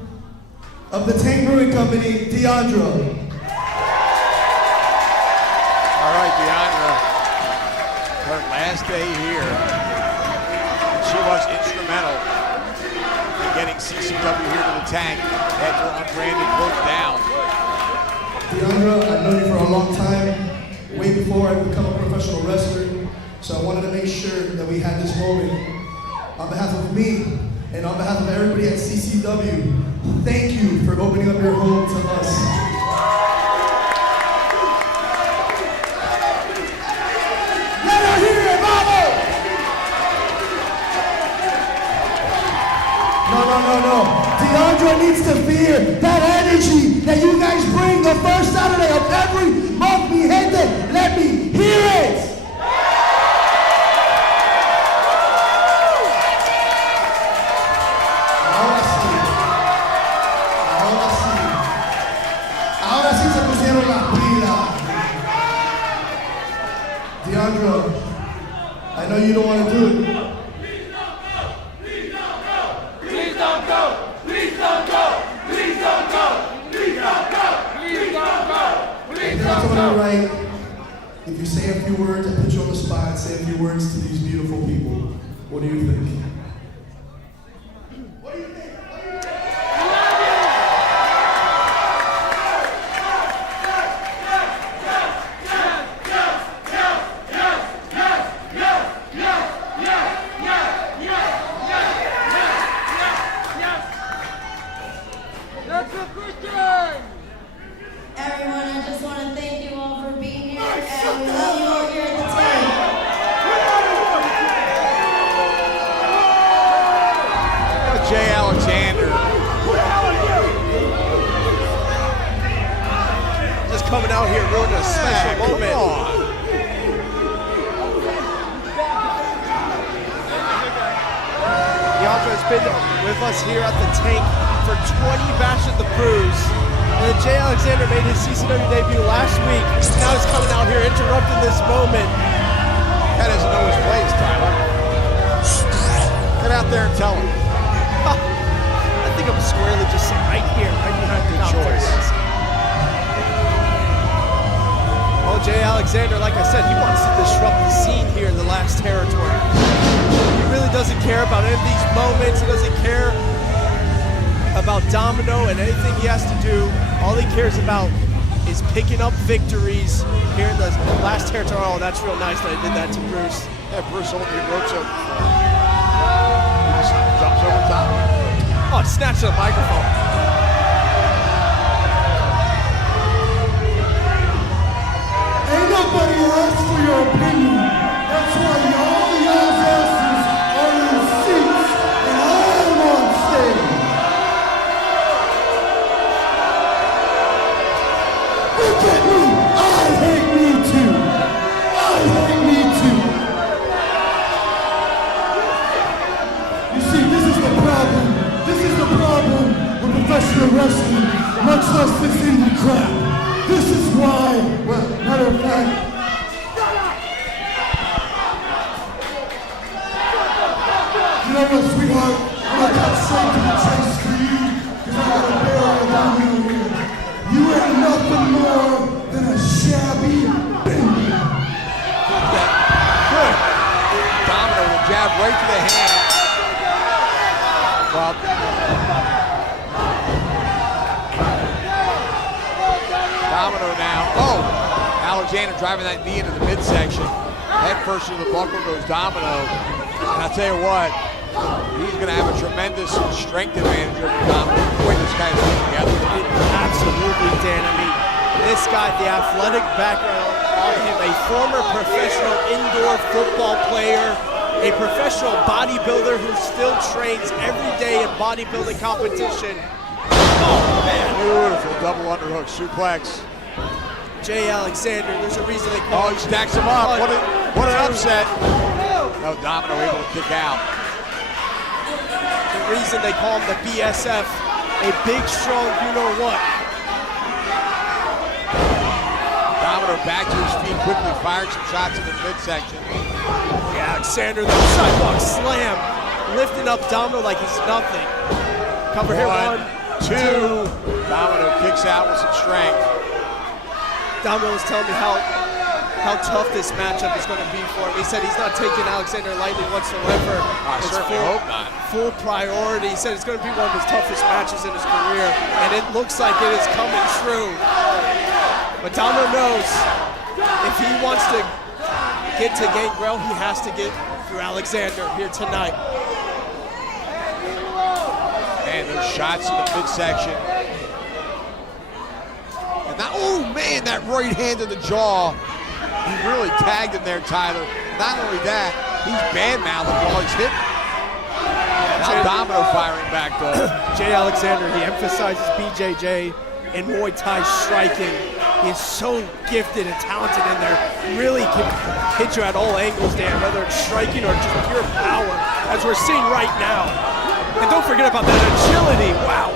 of the Tank Brewing Company, Deandra. All right, Deandra, her last day here. She was instrumental in getting CCW here to the tank after Unbranded broke down. Deandra, I know you for a long time, way before I become a professional wrestler. So I wanted to make sure that we had this moment. On behalf of me and on behalf of everybody at CCW, thank you for opening up your home to us. Let her hear it, mama! No. Deandra needs to feel that energy that you guys bring the first Saturday of every month. Mi gente, let me hear it! Ahora sí se pusieron las pilas. Deandra, I know you don't want to do it. Right. If you say a few words, I put you on the spot and say a few words to these beautiful people. What do you think? What do you think? Everyone, I just want to thank you all for being here, and we love you all here at the tank. Jay Alexander. Just coming out here ruining a special moment. Come on. Deandra has been with us here at the tank for 20 Bash at the Brews. And Jay Alexander made his CCW debut last week. Now he's coming out here interrupting this moment. That doesn't know his place, Tyler. there and tell him. I think I'm squarely just sitting right here, right behind the choice. Well, Jay Alexander, like I said, he wants to disrupt the scene here in the last territory. He really doesn't care about any of these moments. He doesn't care about Domino and anything he has to do. All he cares about is picking up victories here in the last territory. Oh, that's real nice that I did that to Bruce. Yeah, Bruce only ropes over. He just jumps over top. Oh, snatched the microphone. Ain't nobody asked for your opinion. That's why all y'all's asses are in the seats and I'm on stage. Look at me. I hate me too. I hate me too. You see, this is the problem. This is the problem with professional wrestling, much less this indie crap. This is why, well, matter of fact, you know what, sweetheart? I'm gonna cut straight to the chase for you, because I got a barrel of Domino here. You ain't nothing more than a shabby baby. Good. Domino will jab right to the hand. Well, Domino now. Oh, Alexander driving that knee into the midsection. Head first to the buckle goes Domino. And I'll tell you what, he's going to have a tremendous strength advantage over Domino. Boy, this guy's together. Absolutely, Dan. I mean, this guy, the athletic background on him, a former professional indoor football player, a professional bodybuilder who still trains every day in bodybuilding competition. Oh, man. Beautiful double underhook suplex. Jay Alexander, there's a reason they call Oh, he stacks him up. What an upset. No, Domino able to kick out. The reason they call him the BSF, a big, strong you-know-what. Domino back to his feet quickly, firing some shots in the midsection. Yeah, Alexander, the sidewalk slam, lifting up Domino like he's nothing. Cover here, 1, 2. Domino kicks out with some strength. Domino was telling me how tough this matchup is going to be for him. He said he's not taking Alexander lightly whatsoever. I certainly hope not. Full priority. He said it's going to be one of his toughest matches in his career, and it looks like it is coming true. But Domino knows if he wants to get to Qrow, he has to get through Alexander here tonight. And those shots in the midsection. And now, oh man, that right hand to the jaw. He really tagged him there, Tyler. Not only that, he's bad-mouthed while he's hitting. Now Domino firing back though. Jay Alexander, he emphasizes BJJ and Muay Thai striking. He is so gifted and talented in there. Really can hit you at all angles, Dan, whether it's striking or just pure power, as we're seeing right now. And don't forget about that agility. Wow.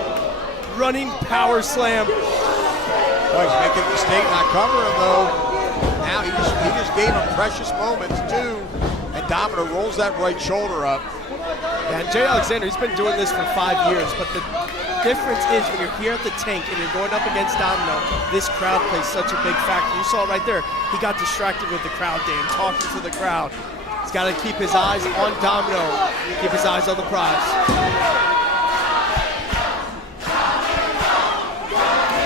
Running power slam. Oh, he's making a mistake not covering though. Now he just gave him precious moments too. And Domino rolls that right shoulder up. Yeah, and Jay Alexander, he's been doing this for 5 years, but the difference is when you're here at the tank and you're going up against Domino, this crowd plays such a big factor. You saw right there, he got distracted with the crowd, Dan, talking to the crowd. He's got to keep his eyes on Domino, keep his eyes on the prize.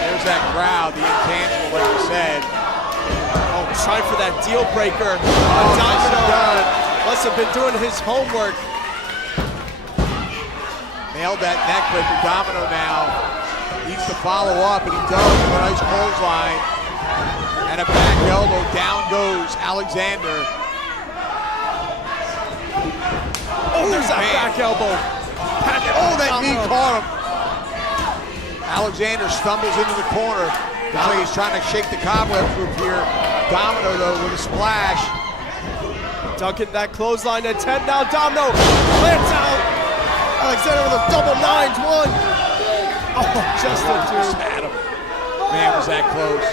There's that crowd, the intangible, like you said. Oh, trying for that deal breaker. Domino must have been doing his homework. Nailed that neck breaker. Domino now needs to follow up, and he does with a nice clothesline. And a back elbow. Down goes Alexander. Oh, there's that back elbow. Oh, that knee caught him. Alexander stumbles into the corner. Looks like he's trying to shake the cobweb group here. Domino, though, with a splash. Dunking that clothesline at 10 now. Domino lands out. Alexander with a double 9s. 1. Oh, just a 2. Had him. Man, was that close.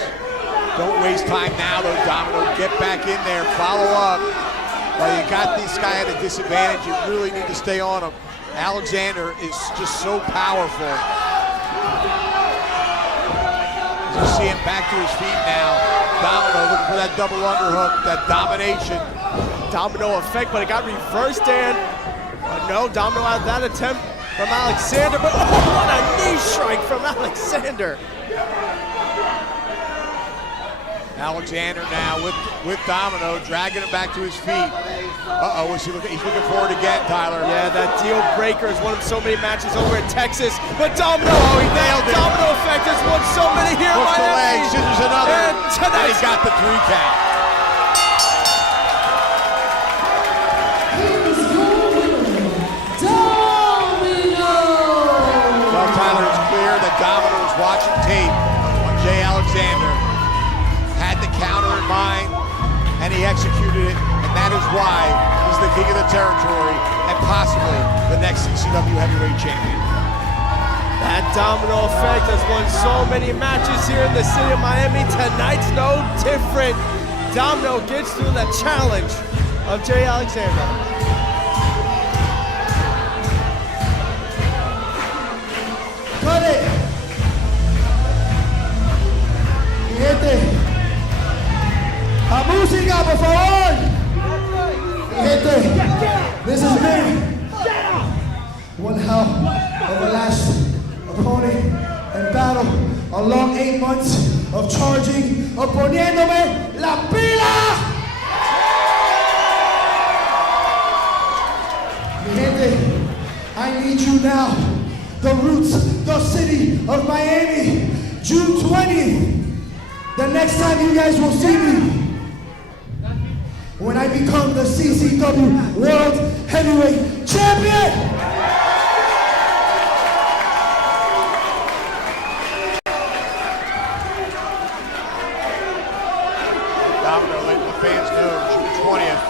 Don't waste time now, though, Domino. Get back in there. Follow up. Well, you got this guy at a disadvantage. You really need to stay on him. Alexander is just so powerful. You see him back to his feet now. Domino looking for that double underhook, that domination. Domino effect, but it got reversed, Dan. No, Domino had that attempt from Alexander, but oh, what a knee strike from Alexander. Alexander now with Domino, dragging him back to his feet. Uh-oh, he's looking forward again, Tyler. Yeah, that deal breaker has won him so many matches over in Texas, but Domino, oh, he nailed it. Domino effect has won so many here in Hooks the leg, Miami. scissors another, And and he got the 3 count. Here's your winner, Domino! Well, Tyler, it's clear that Domino was watching tape on Jay Alexander, had the counter in mind, and he executed it, and that is why he's the king of the territory and possibly the next CCW heavyweight champion. That Domino effect has won so many matches here in the city of Miami. Tonight's no different. Domino gets through the challenge of Jay Alexander. Cut it! Mi gente, la música, por favor! Mi gente, this is me. One hell of a last opponent and battle. A long 8 months of charging, of poniéndome la pila! Mi gente, I need you now. The roots, the city of Miami, June 20th. The next time you guys will see me, when I become the CCW World Heavyweight Champion. Domino letting the fans know June 20th,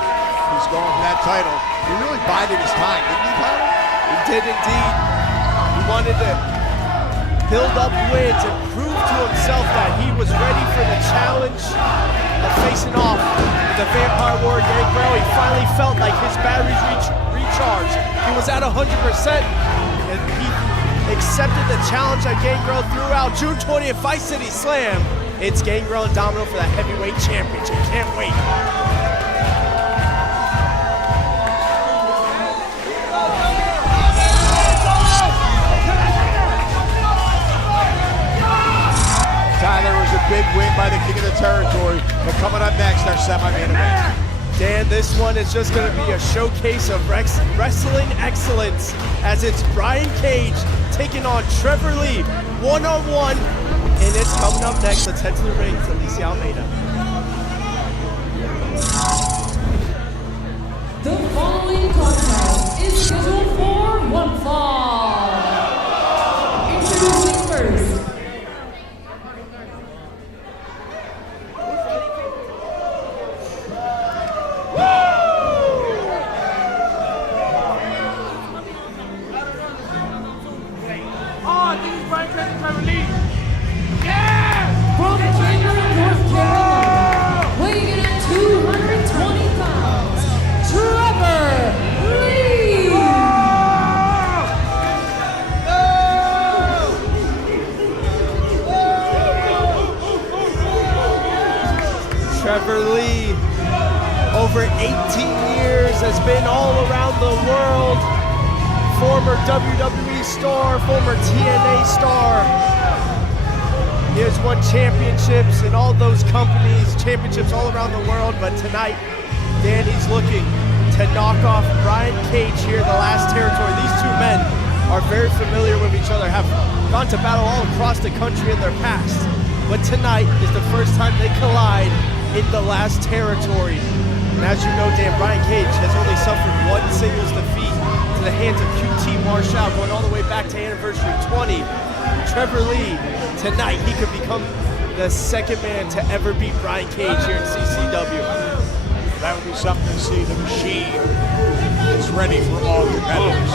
he's going for that title. He really bided his time, didn't he, Tyler? He did indeed. He wanted to build up wins and prove to himself that he was ready for the challenge of facing off with the Vampire Warrior Qrow. He finally felt like his batteries recharged. He was at 100%, and he accepted the challenge that Qrow threw out. June 20th, Vice City Slam. It's Qrow and Domino for the heavyweight championship. Can't wait. Tyler, was a big win by the king of the territory, but coming up next, our semi-main event. Dan, this one is just going to be a showcase of wrestling excellence as it's Brian Cage taking on Trevor Lee one-on-one, and it's coming up next. Let's head to the ring to Alicia Almeida. The following contest is scheduled for one fall. Introducing first, from Cambridge, North Carolina, weighing in at 220 pounds, Trevor Lee. Trevor Lee, over 18 years, has been all around the world. Former WWE star, former TNA star. He has won championships in all those companies, championships all around the world, but tonight, Dan, he's looking to knock off Brian Cage here in the last territory. These two men are very familiar with each other, have gone to battle all across the country in their past. But tonight is the first time they collide in the last territory. And as you know, Dan, Brian Cage has only suffered one singles defeat to the hands of QT Marshall, going all the way back to anniversary 20. Trevor Lee, tonight he could become the second man to ever beat Brian Cage here in CCW. That would be something to see. The machine is ready for all competitors.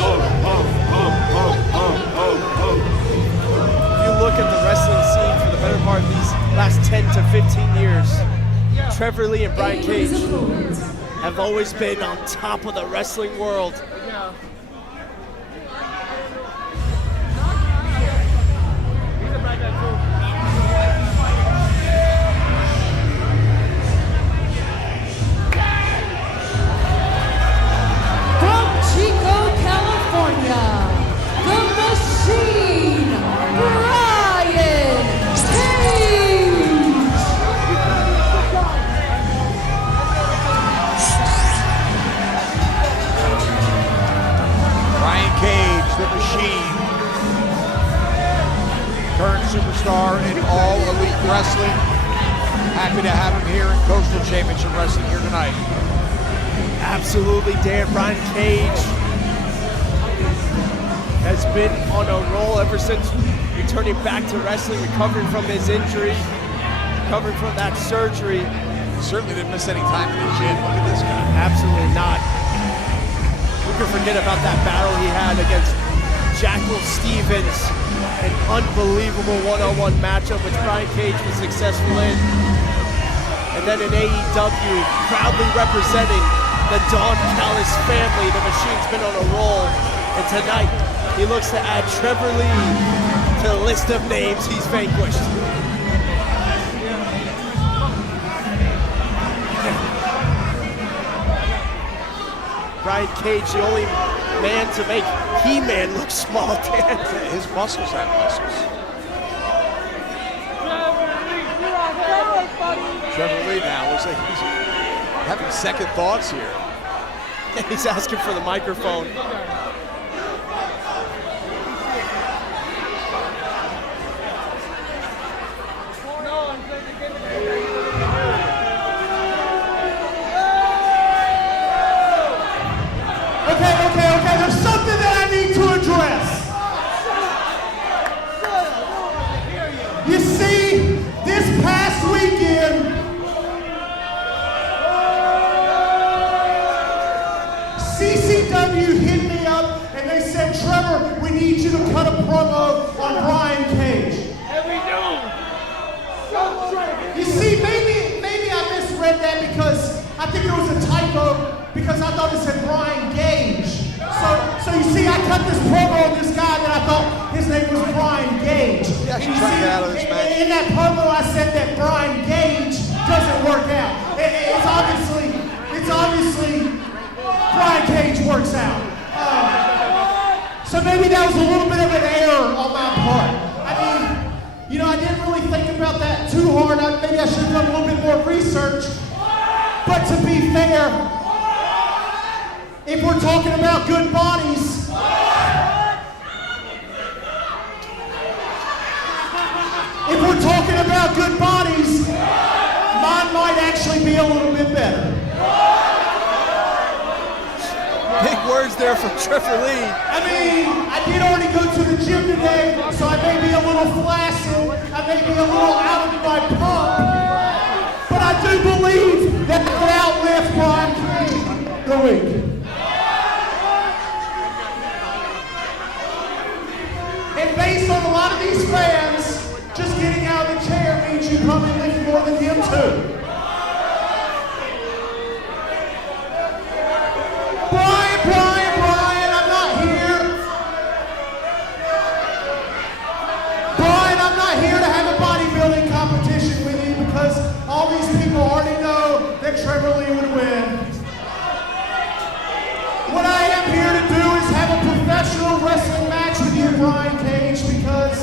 If you look at the wrestling scene for the better part of these last 10 to 15 years, Trevor Lee and Brian Cage have always been on top of the wrestling world. From Chico, California, the Machine, Brian Cage. Brian Cage, the Machine. Current superstar in all elite wrestling. Happy to have him here in Coastal Championship Wrestling here tonight. Absolutely, Dan. Brian Cage has been on a roll ever since returning back to wrestling, recovering from his injury, recovering from that surgery. Certainly didn't miss any time in the gym. Look at this guy. Absolutely not. Who can forget about that battle he had against Jackal Stevens? An unbelievable one-on-one matchup which Brian Cage was successful in. And then in AEW, proudly representing the Don Callis family. The Machine's been on a roll. And tonight, he looks to add Trevor Lee to the list of names he's vanquished. Brian Cage, the only man to make He-Man look small, Dan. His muscles have muscles. Trevor Lee now looks like he's having second thoughts here. He's asking for the microphone. Okay, there's something that I need to address. You see, this past weekend, CCW hit me up and they said, Trevor, we need you to cut a promo on Brian Cage. And we do. You see, maybe I misread that because I think it was a typo because I thought it said Brian Gage. So you see, I cut this promo on this guy that I thought his name was Brian Gage. Yeah, And you try to see, get out of this match. in that promo, I said that Brian Gage doesn't work out. It's obviously Brian Cage works out. So maybe that was a little bit of an error on my part. I mean, I didn't really think about that too hard. Maybe I should have done a little bit more research. But to be fair, if we're talking about good bodies, mine might actually be a little bit better. Big words there from Trevor Lee. I mean, I did already go to the gym today, so I may be a little flaccid, I may be a little out of my pump, but I do believe that I can outlift Brian Cage the week. And based on a lot of these fans, just getting out of the chair means you probably lift more than him too. Brian, I'm not here. Brian, I'm not here to have a bodybuilding competition with you because all these people already know that Trevor Lee would win. What I am here to do is have a professional wrestling match with you, Brian Cage, because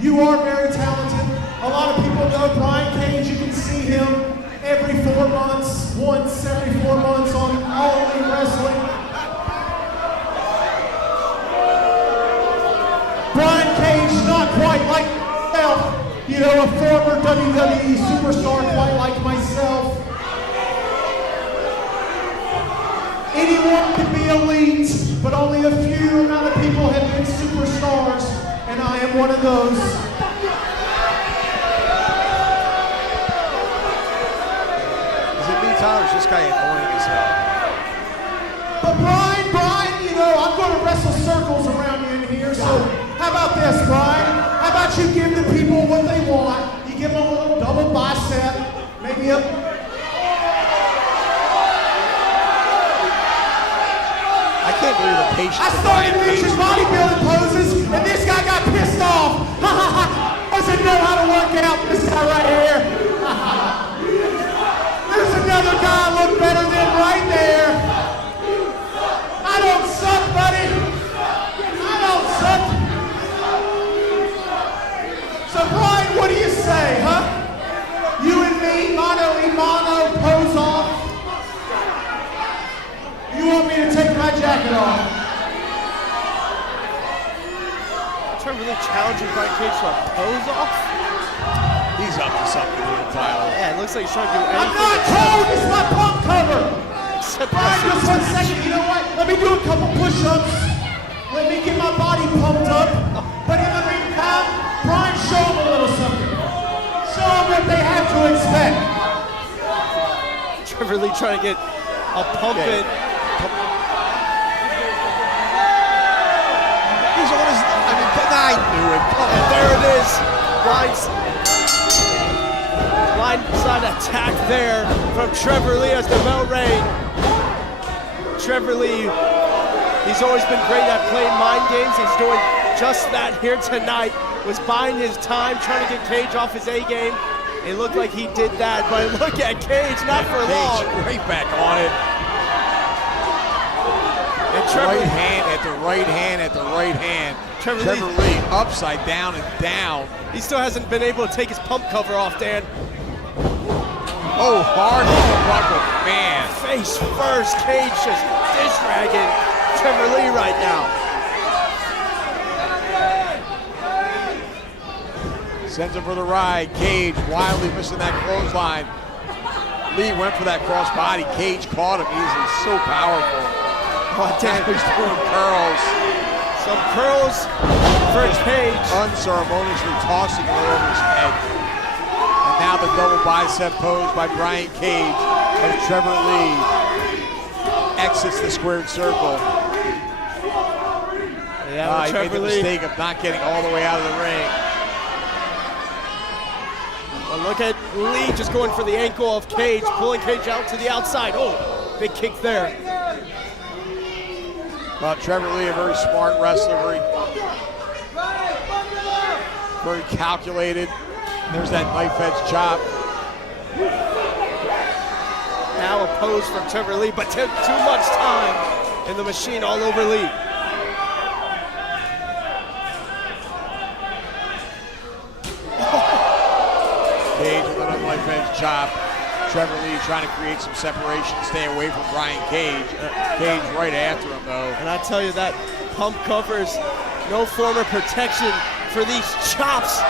you are very talented. A lot of people know Brian Cage. You can see him every 4 months, once every 4 months on All Elite Wrestling. Brian Cage, not quite like myself, a former WWE superstar quite like myself. Anyone can be elite, but only a few amount of people have been superstars, and I am one of those. Is it me, Tyler? Is this guy annoying as hell? But Brian, I'm going to wrestle circles around you in here, so how about this, Brian? How about you give the people what they want? You give them a little double bicep, maybe a... can't believe the patience I of started Brian teaching Cage. bodybuilding poses, and this guy got pissed off. Doesn't know how to work out. This guy right here. There's another guy look better than right there. I don't suck, buddy. I don't suck. So Brian, what do you say, huh? You and me, mano y mano, pose off. You want me to take my jacket off? Trevor really challenging Brian Cage to a pose off. He's up to something here, Tyler. Yeah, it looks like he's trying to do I'm anything. not cold, it's my pump cover. Except Brian, just 1 second, you know what? Let me do a couple push-ups. Let me get my body pumped up. But in the meantime, Brian, show them a little something. Show them what they have to expect. Trevor Lee trying to get a pump in. He's on his, I knew it. And there it is. Blindside attack there from Trevor Lee as the bell rang. Trevor Lee, he's always been great at playing mind games. He's doing just that here tonight. Was buying his time, trying to get Cage off his A game. It looked like he did that, but look at Cage, not for long. Right back on it. And Trevor, Right hand at the right hand at the right hand. Trevor Lee upside down and down. he still hasn't been able to take his pump cover off, Dan. Oh, hard on the buckle, man. Face first, Cage just dish-ragging Trevor Lee right now. Sends him for the ride. Cage wildly missing that clothesline. Lee went for that cross body. Cage caught him easily. So powerful. Oh, damn. He's doing curls. Some curls for Cage. Unceremoniously tossing it over his head. And now the double bicep pose by Brian Cage as Trevor Lee exits the squared circle. Yeah, He made the mistake of not getting all the way out of the ring. Well, look at Lee just going for the ankle of Cage, pulling Cage out to the outside. Oh, big kick there. Well, Trevor Lee, a very smart wrestler, very calculated. There's that knife edge chop. Now a pose from Trevor Lee, but took too much time in the machine all over Lee. Cage with another knife edge chop. Trevor Lee trying to create some separation, stay away from Brian Cage. Cage right after him, though. And I tell you, that pump covers no form of protection for these chops.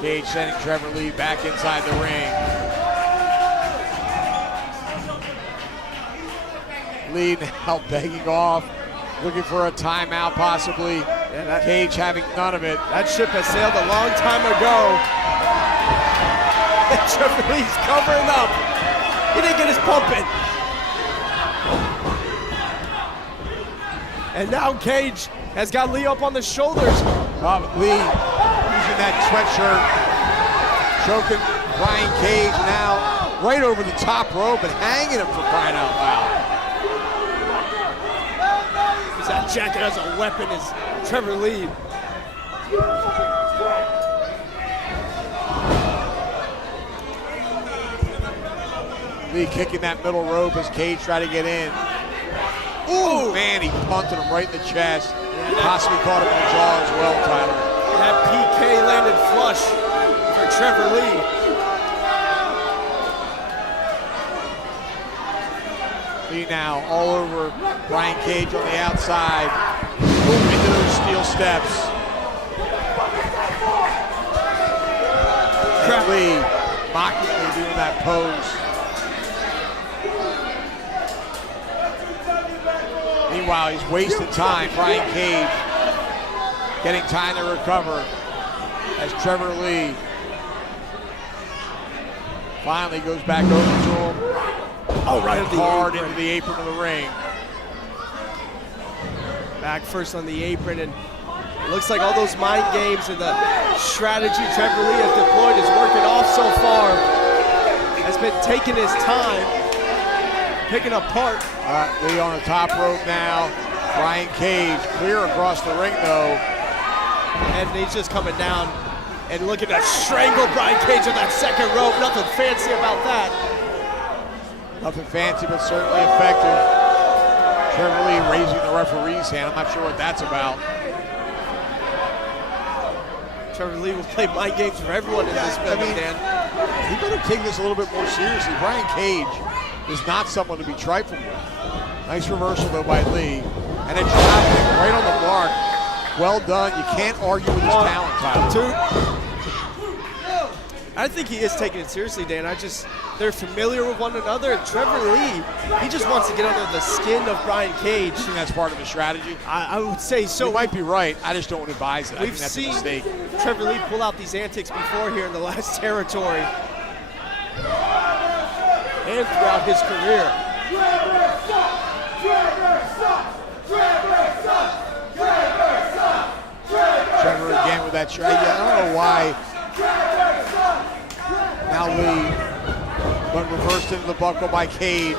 Cage sending Trevor Lee back inside the ring. Lee now begging off, looking for a timeout possibly. Yeah, Cage having none of it. That ship has sailed a long time ago. And Trevor Lee's covering up. He didn't get his pump in. And now Cage has got Lee up on the shoulders. Lee using that sweatshirt, choking Brian Cage now right over the top rope and hanging him for crying out loud. That jacket as a weapon is Trevor Lee. Lee kicking that middle rope as Cage tried to get in. Ooh, man, he punted him right in the chest. Possibly caught him in the jaw as well, Tyler. That PK landed flush for Trevor Lee. Lee now all over Brian Cage on the outside. Moving into those steel steps. And Lee mockingly doing that pose. Meanwhile, he's wasting time. Brian Cage getting time to recover as Trevor Lee finally goes back over to him. Oh, right at the hard apron. into the apron of the ring. Back first on the apron, and Looks like all those mind games and the strategy Trevor Lee has deployed is working off so far. Has been taking his time, picking apart. Lee on the top rope now. Brian Cage clear across the ring though. And he's just coming down. And look at that strangle Brian Cage on that second rope. Nothing fancy about that. Nothing fancy, but certainly effective. Trevor Lee raising the referee's hand. I'm not sure what that's about. Trevor Lee will play mind games for everyone in this building, Dan. He better take this a little bit more seriously. Brian Cage is not someone to be trifled with. Nice reversal though by Lee. And a drop kick right on the mark. Well done. You can't argue with his talent, Tyler. I think he is taking it seriously, Dan. They're familiar with one another. And Trevor Lee, he just wants to get under the skin of Brian Cage. I think that's part of the strategy. I would say so. You might be right. I just don't advise it. I We've think that's seen a mistake. Trevor Lee pull out these antics before here in the last territory. And throughout his career. Trevor again with that strategy. I don't know why. Now Lee, but reversed into the buckle by Cage.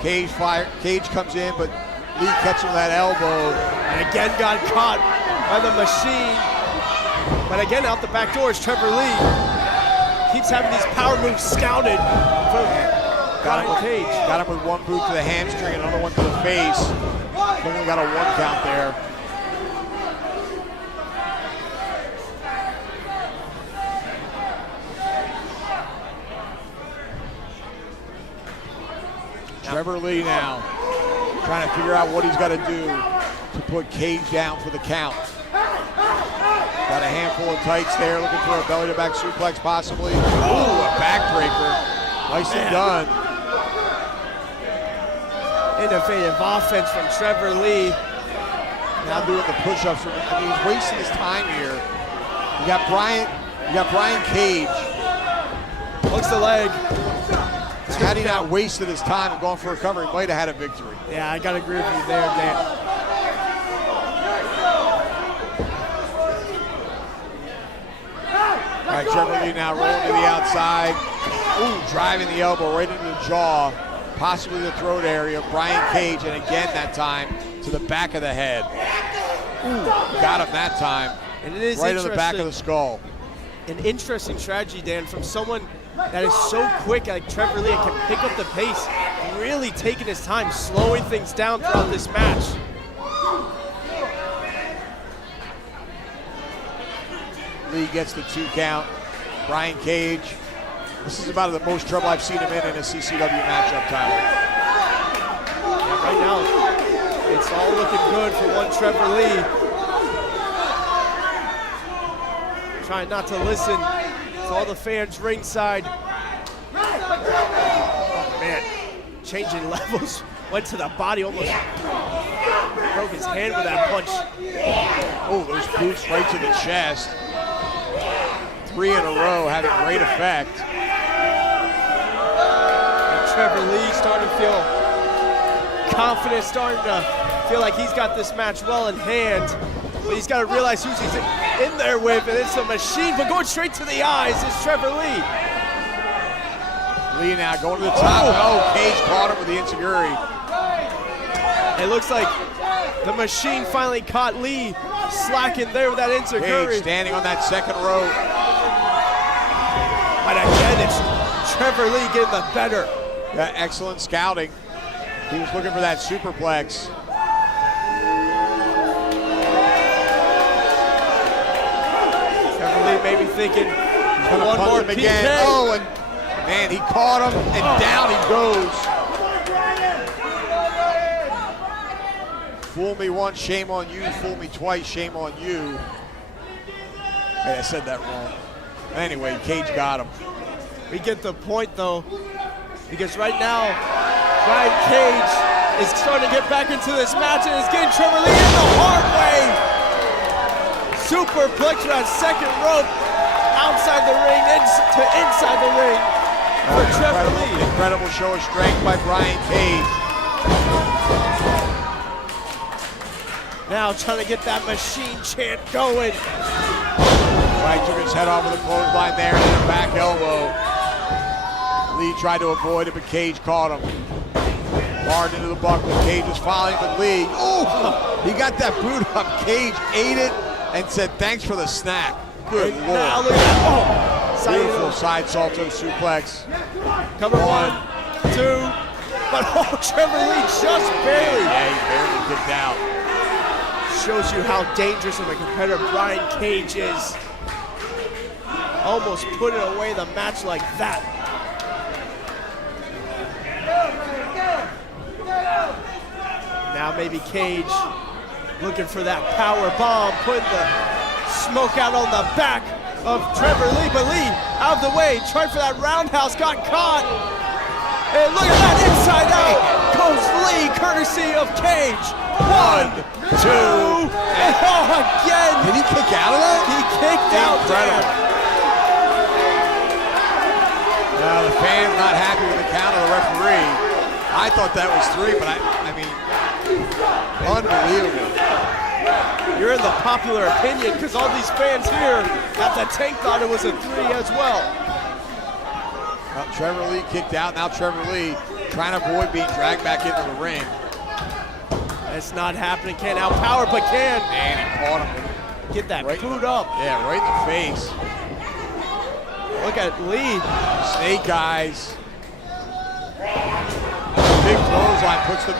Cage comes in, but Lee catching that elbow. And again got caught by the machine. But again, out the back door is Trevor Lee. Keeps having these power moves scouted from Brian Cage. Got him with one boot to the hamstring, another one to the face. Only got a 1 count there. Trevor Lee now trying to figure out what he's got to do to put Cage down for the count. Got a handful of tights there, looking for a belly to back suplex possibly. Ooh, a backbreaker. Nicely done. Innovative offense from Trevor Lee. Now doing the push-ups. I mean, he's wasting his time here. You got Brian Cage. Hooks the leg. Had he not wasted his time and gone for a cover, he might have had a victory. Yeah, I got to agree with you there, Dan. All right, Trevor Lee now rolling to the outside. Ooh, driving the elbow right into the jaw, possibly the throat area. Brian Cage, and again that time to the back of the head. Ooh, got him that time. And it is right on the back of the skull. An interesting strategy, Dan, from someone that is so quick like Trevor Lee and can pick up the pace, really taking his time, slowing things down throughout this match. Lee gets the 2 count. Brian Cage. This is about the most trouble I've seen him in a CCW matchup, Tyler. Yeah, right now, it's all looking good for one Trevor Lee. Trying not to listen to all the fans ringside. Oh man, changing levels. Went to the body, almost broke his hand with that punch. Oh, those boots right to the chest. 3 in a row, having great effect. And Trevor Lee starting to feel confident, starting to feel like he's got this match well in hand. But he's got to realize who's he's in there with, and it's a machine, but going straight to the eyes is Trevor Lee. Lee now going to the top. Oh, Cage caught him with the enziguri. It looks like the machine finally caught Lee slacking there with that enziguri. Cage standing on that second rope. But again, it's Trevor Lee getting the better. Got excellent scouting. He was looking for that superplex. Trevor Lee may be thinking, one more PK. Again. Oh, and man, he caught him, and down he goes. Fool me once, shame on you. Fool me twice, shame on you. Hey, I said that wrong. Anyway, Cage got him. We get the point, though, because right now, Brian Cage is starting to get back into this match and is getting Trevor Lee in the hard way. Superplex to that second rope, outside the ring, to inside the ring for Trevor Lee. Incredible show of strength by Brian Cage. Now trying to get that machine chant going. Right, took his head off with a clothesline there and then a back elbow. Lee tried to avoid it, but Cage caught him. Hard into the buckle. Cage was following, but Lee, he got that boot up. Cage ate it and said, thanks for the snack. Good Lord. Now look at that. Beautiful side salto suplex. Cover 1, 2, but Trevor Lee just barely. Yeah, he barely kicked out. Shows you how dangerous of a competitor Brian Cage is. Almost putting away the match like that. Now maybe Cage looking for that power bomb, putting the smoke out on the back of Trevor Lee, but Lee out of the way, tried for that roundhouse, got caught. And look at that, inside out goes Lee, courtesy of Cage. 1, 2, and again. Did he kick out of that? He kicked out. Incredible. Now the fan's not happy with the count of the referee. I thought that was 3, but I mean, unbelievable. You're in the popular opinion because all these fans here at the tank thought it was a 3 as well. Well, Trevor Lee kicked out. Now Trevor Lee trying to avoid being dragged back into the ring. It's not happening. Can't outpower, but can. Man, he caught him. Get that right, boot up. Yeah, right in the face. Look at Lee. Snake eyes. Big clothesline puts the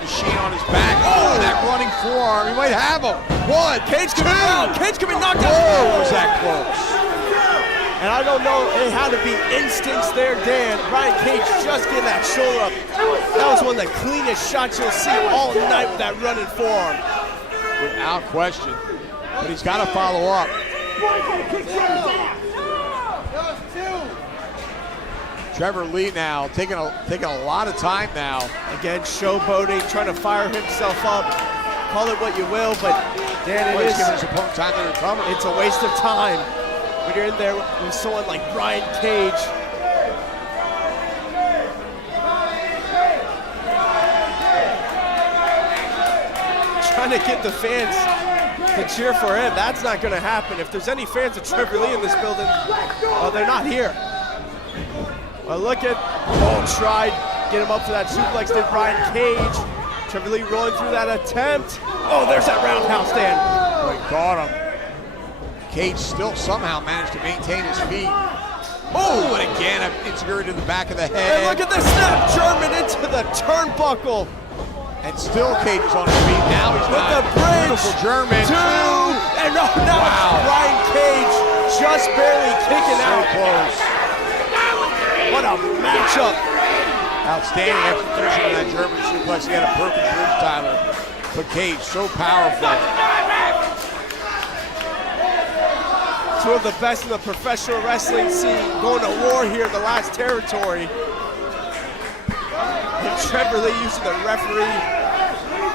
machine on his back. Oh, that running forearm. He might have him. 1, Cage 2. could be out. Cage could be knocked out. Oh, was that close? And I don't know, it had to be instincts there, Dan. Brian Cage just getting that shoulder up. That was one of the cleanest shots you'll see all night with that running forearm. Without question. But he's got to follow up. Trevor Lee now taking a lot of time now. Again, showboating, trying to fire himself up. Call it what you will, but Dan, He's giving his opponent time to recover. It's a waste of time when you're in there with someone like Brian Cage. Trying to get the fans to cheer for him. That's not going to happen. If there's any fans of Trevor Lee in this building, well, they're not here. Well, look at, tried, get him up for that suplex, did Brian Cage. Trevor Lee rolling through that attempt. Oh, there's that roundhouse, Dan. He caught him. Cage still somehow managed to maintain his feet. Oh, and again, an insecurity to the back of the head. And look at this snap German into the turnbuckle. And still Cage is on his feet. Now he's with the bridge. Beautiful German. 2, and now it's Brian Cage just barely kicking out. Close. What a matchup. Outstanding execution of that German suplex. He had a perfect bridge, Tyler. But Cage, so powerful. Two of the best in the professional wrestling scene going to war here in the last territory. And Trevor Lee using the referee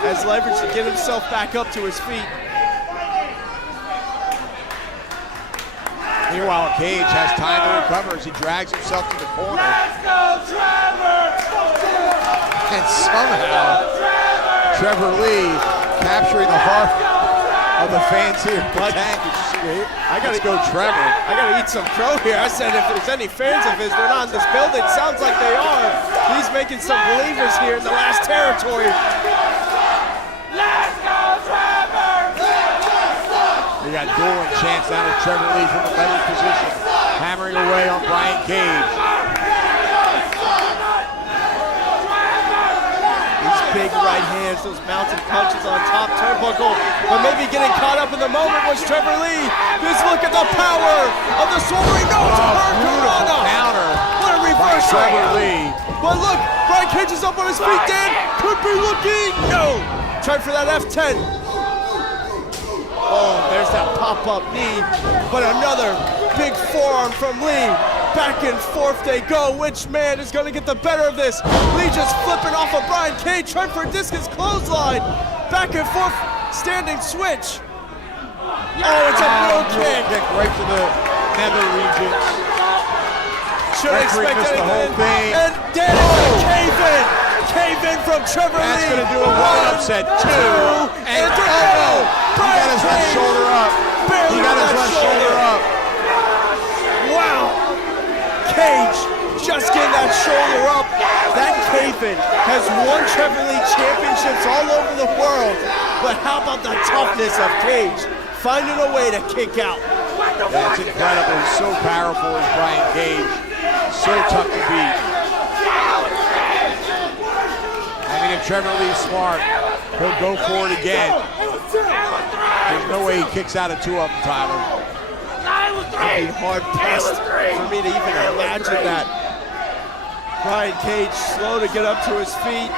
as leverage to get himself back up to his feet. Meanwhile, Cage has time to recover as he drags himself to the corner. Let's go, Trevor! And somehow, Trevor Lee capturing the heart of the fans here. Let's go, Trevor. I gotta eat some Qrow here. I said if there's any fans of his, they're not in this building. Sounds like they are. He's making some believers here in the last territory. Let's go, Trevor! We got dueling chants down to Trevor Lee from the leverage position, hammering away on Brian Cage. These big right hands, those mounted punches on top turnbuckle, but maybe getting caught up in the moment was Trevor Lee. Just look at the power of the soaring nose to Beautiful counter. What a reversal. Trevor Lee. But look, Brian Cage is up on his feet, Dan. Could be looking. No. Tried for that F10. Oh, there's that pop-up knee. But another big forearm from Lee. Back and forth they go. Which man is going to get the better of this? Lee just flipping off of Brian Cage. Trying for a discus clothesline. Back and forth, standing switch. Oh, it's a real kick. Right to the nether regions. Should have expected the whole thing. And Dan is cave in. Cave in from Trevor That's Lee. going to do a one upset. Two. And three. oh, he got his left shoulder up. He got his left shoulder up. Wow. Cage just getting that shoulder up. That Cave-in has won Trevor Lee championships all over the world. But how about the toughness of Cage? Finding a way to kick out. That's incredible. He's so powerful as Brian Cage. So tough to beat. I mean, if Trevor Lee's smart, he'll go for it again. There's no way he kicks out of two of them, Tyler. It'd be hard-pressed for me to even imagine that. Brian Cage slow to get up to his feet.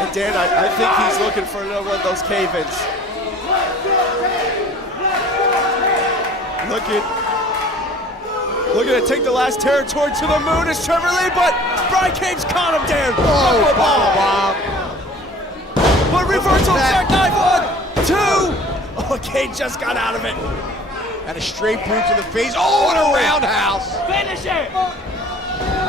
And Dan, I think he's looking for another one of those cave-ins. Looking to take the last territory to the moon is Trevor Lee, but Brian Cage caught him, Dan. Oh, bomb. But reversal, jackknife, 1, 2. Oh, Cage just got out of it. And a straight boot to the face. Oh, and a roundhouse. Finish it!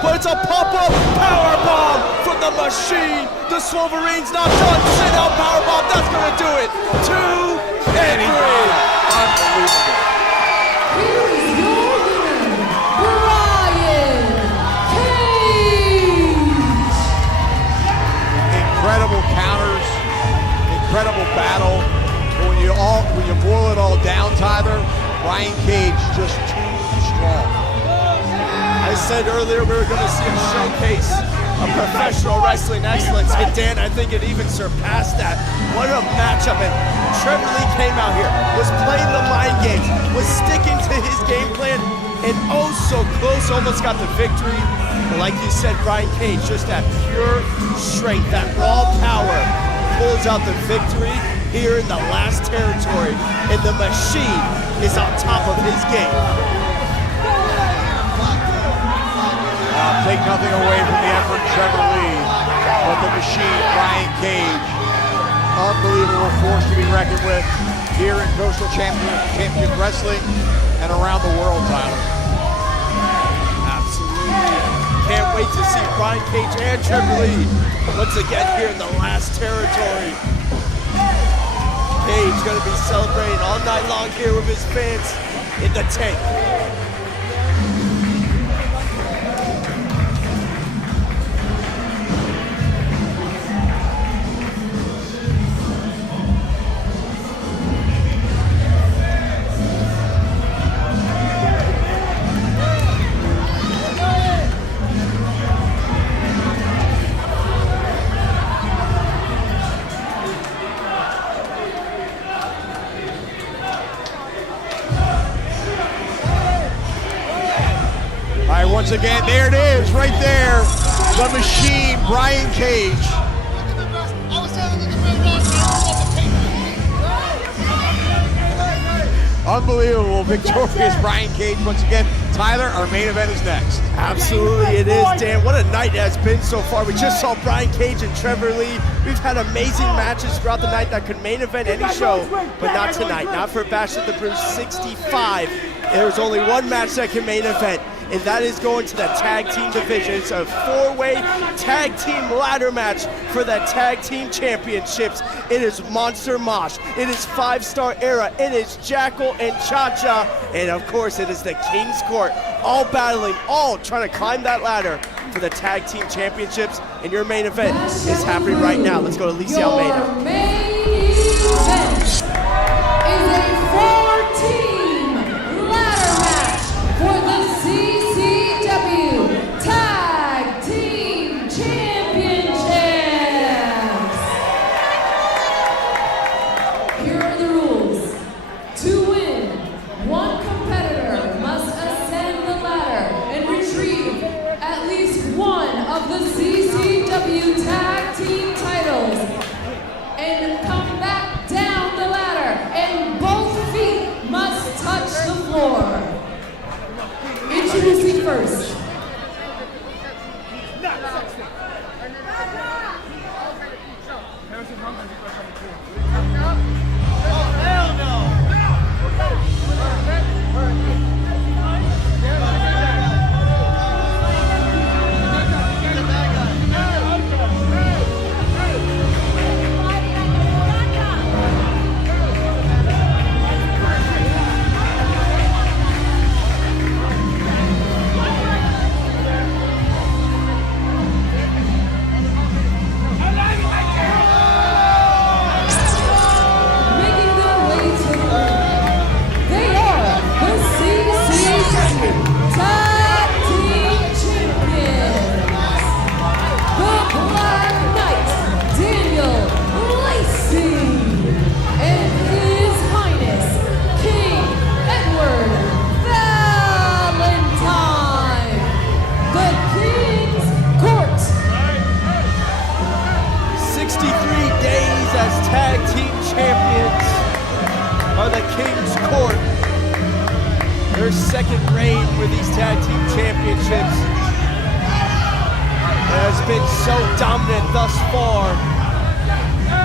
But it's a pop-up power bomb from the machine. The Severin's not done. Sit out power bomb. That's gonna do it. 2 and 3. Unbelievable. Here's your winner, Brian Cage. Incredible counters, incredible battle. But when you boil it all down, Tyler, Brian Cage just too strong. I said earlier we were going to see a showcase of professional wrestling excellence, and Dan, I think it even surpassed that. What a matchup, and Trevor Lee came out here, was playing the mind games, was sticking to his game plan, and oh so close, almost got the victory. But like you said, Brian Cage, just that pure strength, that raw power, pulls out the victory here in the last territory, and the machine is on top of his game. Take nothing away from the effort, Trevor Lee, but the machine, Brian Cage, unbelievable force to be reckoned with here in Coastal Championship Wrestling and around the world, Tyler. Absolutely. Can't wait to see Brian Cage and Trevor Lee once again here in the last territory. Cage going to be celebrating all night long here with his fans in the tank. Once again, there it is, right there. The machine, Brian Cage. Unbelievable, victorious Brian Cage once again. Tyler, our main event is next. Absolutely it is, Dan. What a night it has been so far. We just saw Brian Cage and Trevor Lee. We've had amazing matches throughout the night that could main event any show, but not tonight. Not for Bash at the Brew 65. There's only one match that can main event, and that is going to the tag team division. It's a 4-way tag team ladder match for the tag team championships. It is Monster Mosh. It is 5-Star Era. It is Jackal and Cha-Cha. And of course, it is the King's Court. All battling, all trying to climb that ladder for the tag team championships. And your main event is happening right now. Let's go to Lisa Almeida. Your main event is a 4-team ladder match for the CCW Tag Team Championships. Here are the rules. To win, one competitor must ascend the ladder and retrieve at least one of the CCW Tag Team titles and come back down the ladder, and both feet must touch the floor. Introducing first. consistent reign for these tag team championships. It has been so dominant thus far.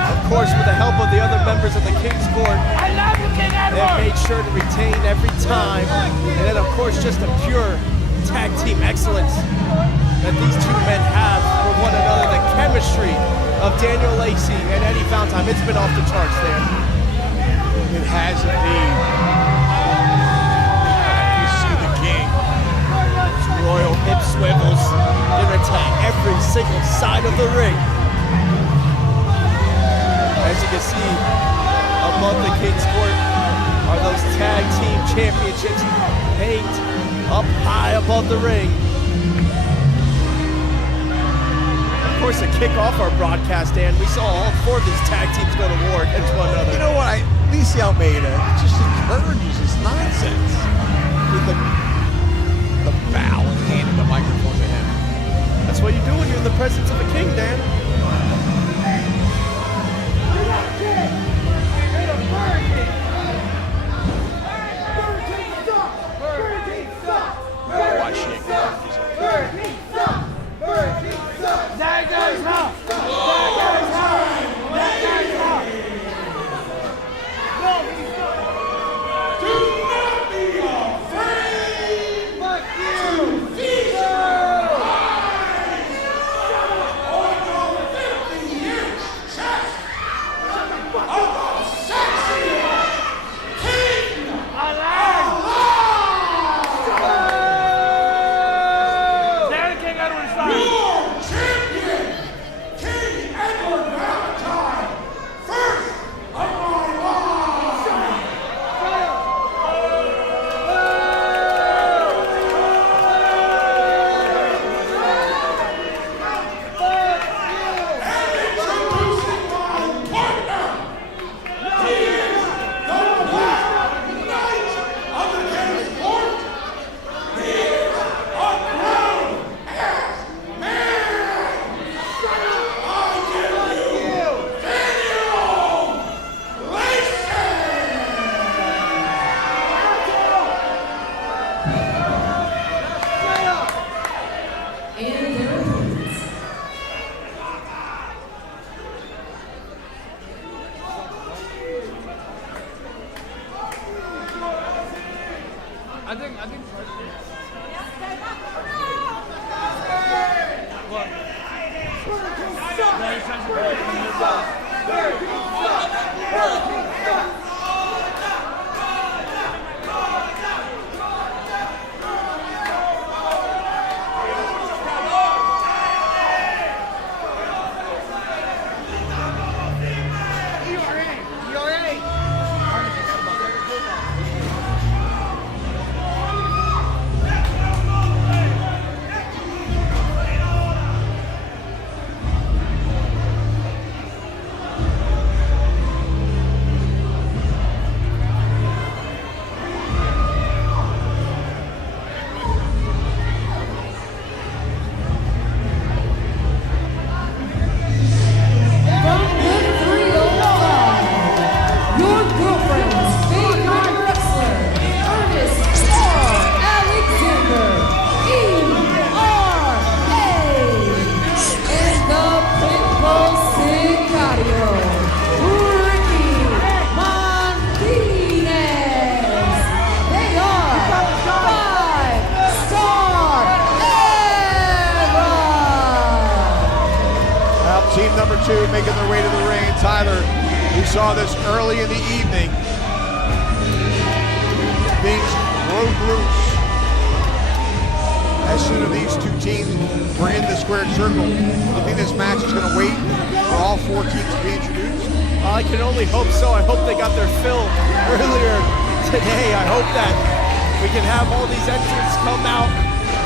Of course, with the help of the other members of the King's Court, I love you, King they Edward! made sure to retain every time. And then, of course, just the pure tag team excellence that these two men have for one another. The chemistry of Daniel Lacey and Eddie Valentine, it's been off the charts there. It has indeed. You see the King. Royal hip swivels, gonna attack every single side of the ring. As you can see, above the King's Court are those tag team championships hanged up high above the ring. Of course, to kick off our broadcast, Dan, we saw all four of these tag teams go to war against one another. You know what? Lisa Almeida just encourages this nonsense with the bow and handing the microphone to him. That's what you do when you're in the presence of a king, Dan. Why she encourages it. Daggers up! Daggers up! Daggers up! Do not be afraid to feast your eyes on your 50-inch chest of the sexy King alive! There, King Edward's fine! Your champion, King Edward Valentine, first of my line! And introducing my partner, he is the Black Knight of the King's Court. He is unknown as man. I give you Daniel And their opponents. I think. From the 305, your girlfriend's favorite wrestler, Ernest R. Alexander, E.R.A. And the Pitbull Sicario, Ricky Martinez. They are 5-star era. Well, team number 2 making their way to the ring. Tyler, we saw this early in the evening. Things broke loose. As soon as these two teams were in the square circle, you think this match is going to wait for all 4 teams to be introduced? I can only hope so. I hope they got their fill earlier today. I hope that we can have all these entrants come out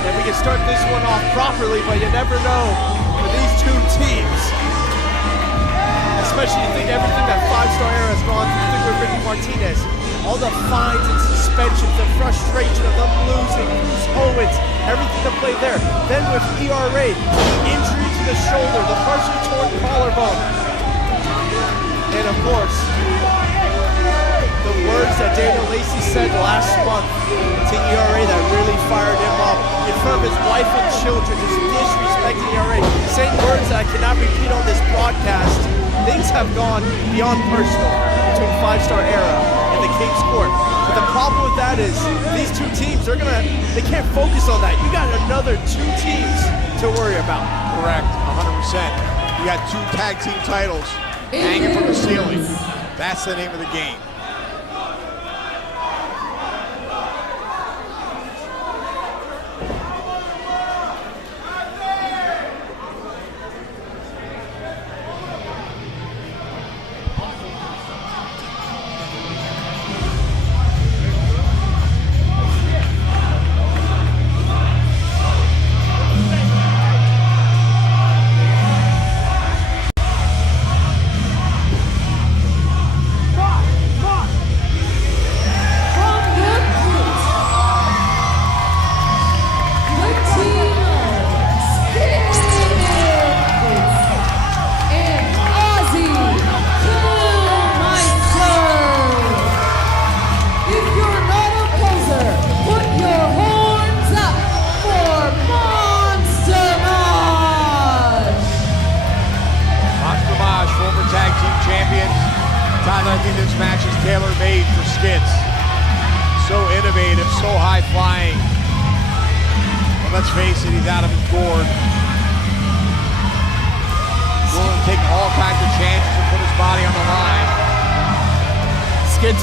and we can start this one off properly, but you never know for these two teams. Especially you think everything that 5-star era has gone through. You think with Ricky Martinez, all the fines and suspensions, the frustration of them losing, Cruz Owens, everything to play there. Then with ERA, the injury to the shoulder, the partially torn collarbone. And of course, the the words that Daniel Lacey said last month to ERA that really fired him up in front of his wife and children, just disrespecting ERA, saying words that I cannot repeat on this broadcast. Things have gone beyond personal between Five-Star Era and the King's Court. But the problem with that is these two teams, they can't focus on that. You got another two teams to worry about. Correct, 100%. You got two tag team titles hanging from the ceiling. That's the name of the game.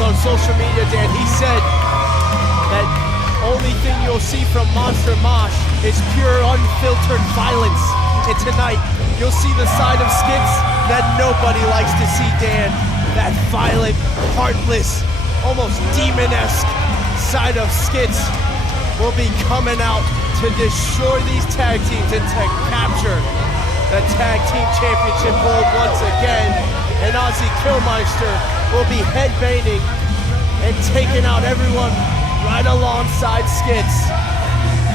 On social media, Dan, he said that only thing you'll see from Monster Mosh is pure unfiltered violence. And tonight, you'll see the side of Skits that nobody likes to see, Dan. That violent, heartless, almost demon-esque side of Skits will be coming out to destroy these tag teams and to capture the Tag Team Championship gold once again. And Ozzy Killmeister will be headbanging and taking out everyone right alongside Skits.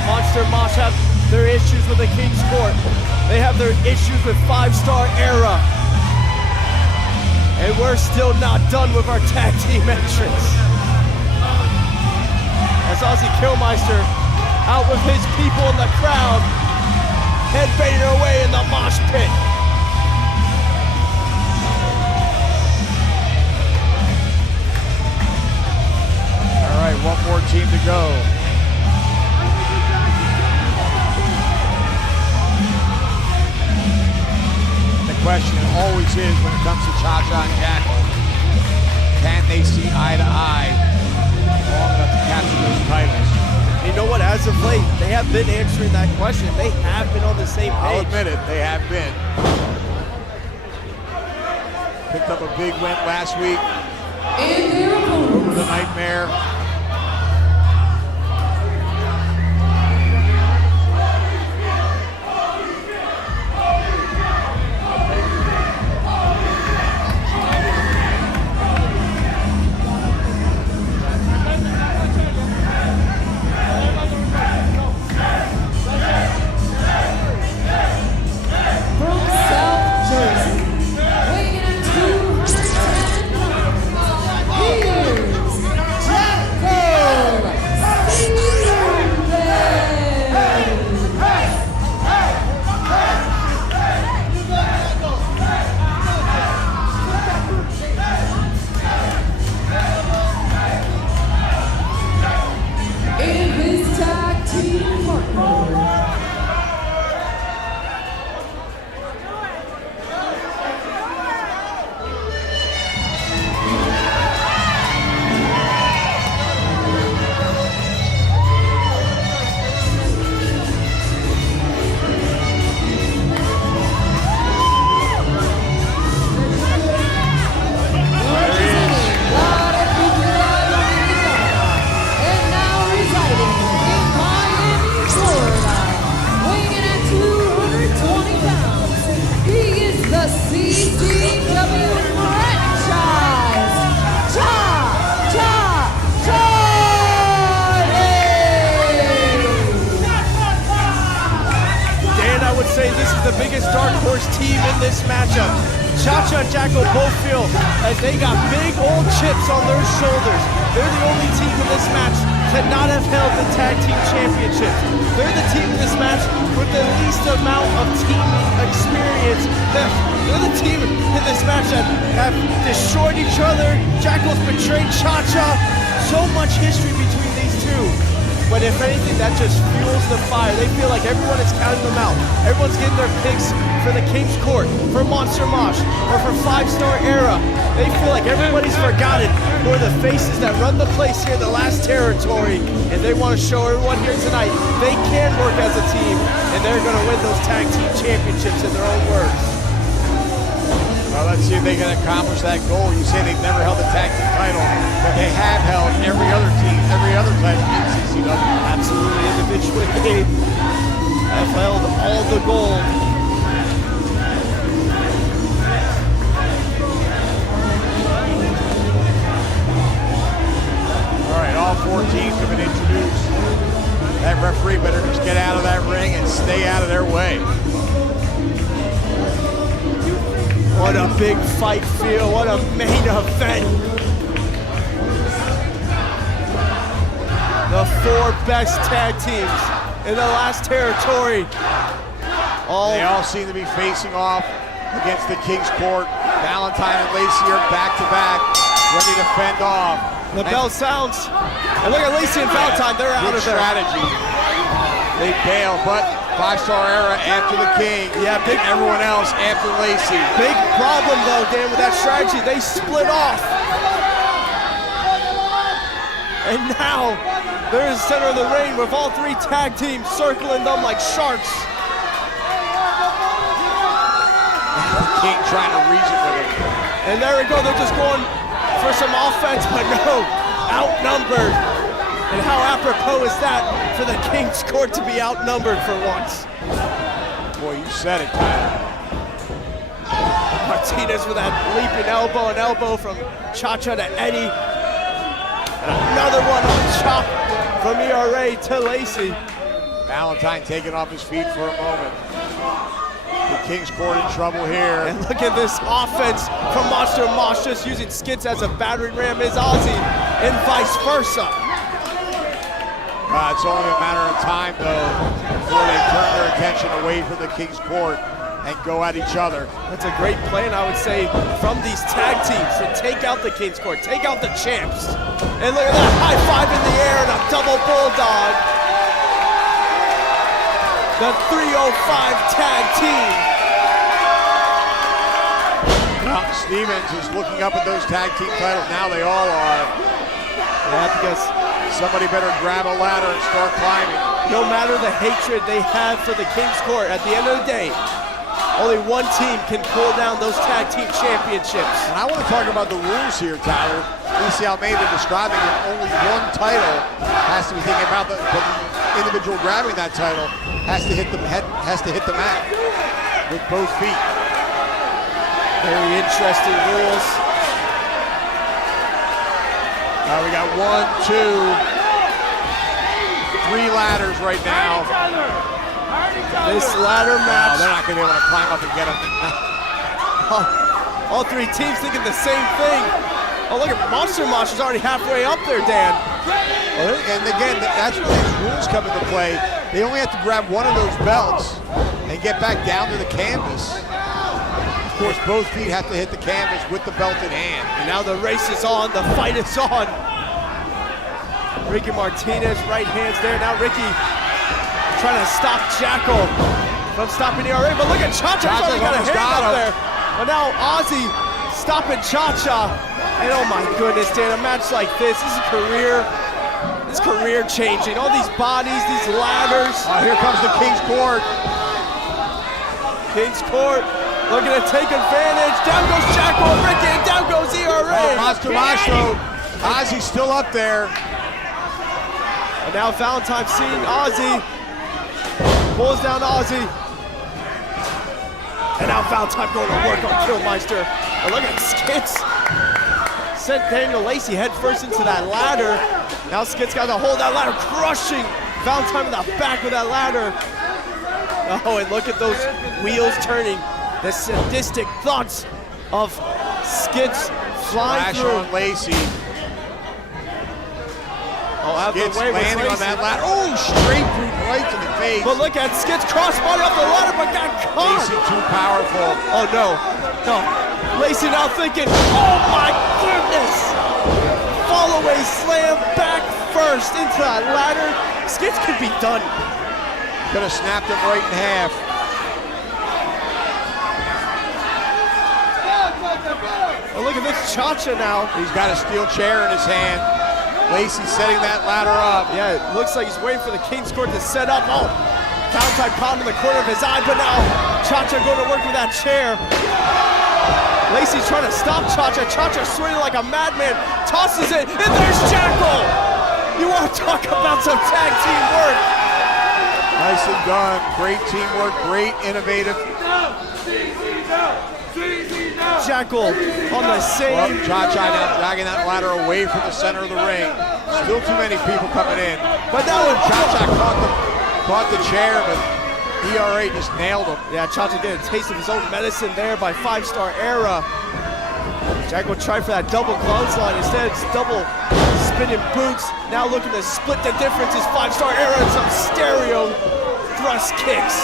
Monster Mosh have their issues with the King's Court. They have their issues with Five-Star Era. And we're still not done with our tag team entrance. As Ozzy Killmeister out with his people in the crowd, headbanging away in the mosh pit. All right, one more team to go. The question always is when it comes to Cha-Cha and Jackal, can they see eye to eye long enough to capture those titles? You know what, as of late, they have been answering that question. They have been on the same page. I'll admit it, they have been. Picked up a big win last week over the Nightmare. Here's the biggest dark horse team in this matchup. Cha-Cha and Jackal both feel like they got big old chips on their shoulders. They're the only team in this match to not have held the tag team championships. They're the team in this match with the least amount of team experience. They're the team in this match that have destroyed each other. Jackal's betrayed Cha-Cha. So much history between these two. But if anything, that just fuels the fire. They feel like everyone is counting them out. Everyone's getting their picks for the King's Court, for Monster Mosh, or for 5-Star Era. They feel like everybody's forgotten who are the faces that run the place here in the last territory. And they want to show everyone here tonight they can work as a team, and they're going to win those tag team championships in their own words. Well, let's see if they can accomplish that goal. You say they've never held a tag team title, but they have held every other team, every other title in CCW. Absolutely, individually they have held all the gold. All right, all 4 teams have been introduced. That referee better just get out of that ring and stay out of their way. What a big fight feel, what a main event. The 4 best tag teams in the last territory. They all seem to be facing off against the King's Court. Valentine and Lacey are back to back, ready to fend off. The bell sounds. And look at Lacey and Valentine, they're out of there. Strategy. They bail, but 5-Star Era after the King. Yeah, big. Everyone else after Lacey. Big problem though, Dan, with that strategy. They split off. And now they're in the center of the ring with all 3 tag teams circling them like sharks. The King trying to reason with him. And there we go, they're just going for some offense, but no, outnumbered. And how apropos is that for the King's Court to be outnumbered for once? Boy, you said it, Tyler. Martinez with that leaping elbow, an elbow from Cha-Cha to Eddie. And another one on chop from ERA to Lacey. Valentine taking off his feet for a moment. The King's Court in trouble here. And look at this offense from Monster Mosh, just using skits as a battering ram is Ozzy, and vice versa. It's only a matter of time, though, before they turn their attention away from the King's Court and go at each other. That's a great plan, I would say, from these tag teams to take out the King's Court, take out the champs. And look at that high five in the air and a double bulldog. The 305 tag team. Well, Stevens is looking up at those tag team titles. Now they all are. Yeah, because somebody better grab a ladder and start climbing. No matter the hatred they have for the King's Court, at the end of the day, only one team can pull down those tag team championships. And I want to talk about the rules here, Tyler. Lacey Almeida describing that only one title has to be thinking about the individual grabbing that title has to hit the mat with both feet. Very interesting rules. We got 1, 2, 3 ladders right now. This ladder match. They're not going to be able to climb up and get them. All 3 teams thinking the same thing. Oh, look at Monster Mosh is already halfway up there, Dan. And again, that's where these rules come into play. They only have to grab one of those belts and get back down to the canvas. Of course, both feet have to hit the canvas with the belt in hand. And now the race is on, the fight is on. Ricky Martinez, right hands there. Now Ricky trying to stop Jackal from stopping ERA, but look at Cha-Cha, he's already got a hand up there. But now Ozzy stopping Cha-Cha. And oh my goodness, Dan, a match like this is career changing. All these bodies, these ladders. Here comes the King's Court. King's Court looking to take advantage. Down goes Jackal and Ricky, and down goes ERA. Monster Mosh though, Ozzy's still up there. And now Valentine seeing Ozzy. Pulls down Ozzy. And now Valentine going to work on Killmeister. And look at Skits. Sent Daniel Lacey head first into that ladder. Now Skits got to hold that ladder, crushing Valentine in the back with that ladder. Oh, and look at those wheels turning. The sadistic thoughts of Skits flying Flash through. on Lacey. Oh, out Skits the way with landing on Lacey. that ladder. Oh, straight through right to the face. But look at Skits crossbody off the ladder, but got caught. Lacey too powerful. Oh no, no. Lacey now thinking, oh my goodness. Fall away slam back first into that ladder. Skits could be done. Could have snapped him right in half. Oh, look at this Cha-Cha now. He's got a steel chair in his hand. Lacey setting that ladder up. Yeah, it looks like he's waiting for the King's Court to set up. Oh, downside palm in the corner of his eye, but now Cha-Cha going to work with that chair. Lacey's trying to stop Cha-Cha. Cha-Cha swinging like a madman, tosses it, and there's Jackal! You want to talk about some tag team work? Nicely done. Great teamwork, great innovative. Jackal on the same. Cha-Cha now dragging that ladder away from the center of the ring. Still too many people coming in. But now Cha-Cha caught the chair, but ERA just nailed him. Yeah, Cha-Cha getting a taste of his own medicine there by 5-Star Era. Jackal tried for that double clothesline. Instead, it's double spinning boots. Now looking to split the difference is 5-Star Era and some stereo thrust kicks.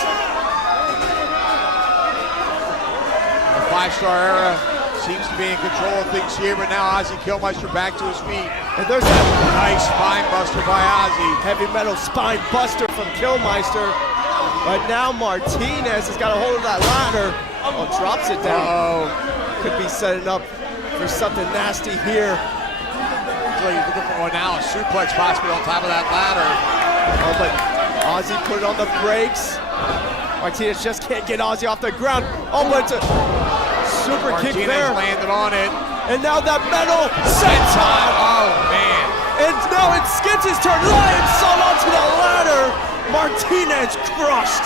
5-Star Era seems to be in control of things here, but now Ozzy Killmeister back to his feet. And there's that Nice spine buster by Ozzy. heavy metal spine buster from Killmeister. But now Martinez has got a hold of that ladder. Oh, drops it down. Could be setting up for something nasty here. So he's looking for now a suplex possibly on top of that ladder. Oh, but Ozzy put it on the brakes. Martinez just can't get Ozzy off the ground. Oh, but it's a super kick Martinez there. landed on it. And now that metal senton. Oh, man. And now it's Skits' turn. Lion salt onto the ladder. Martinez crushed.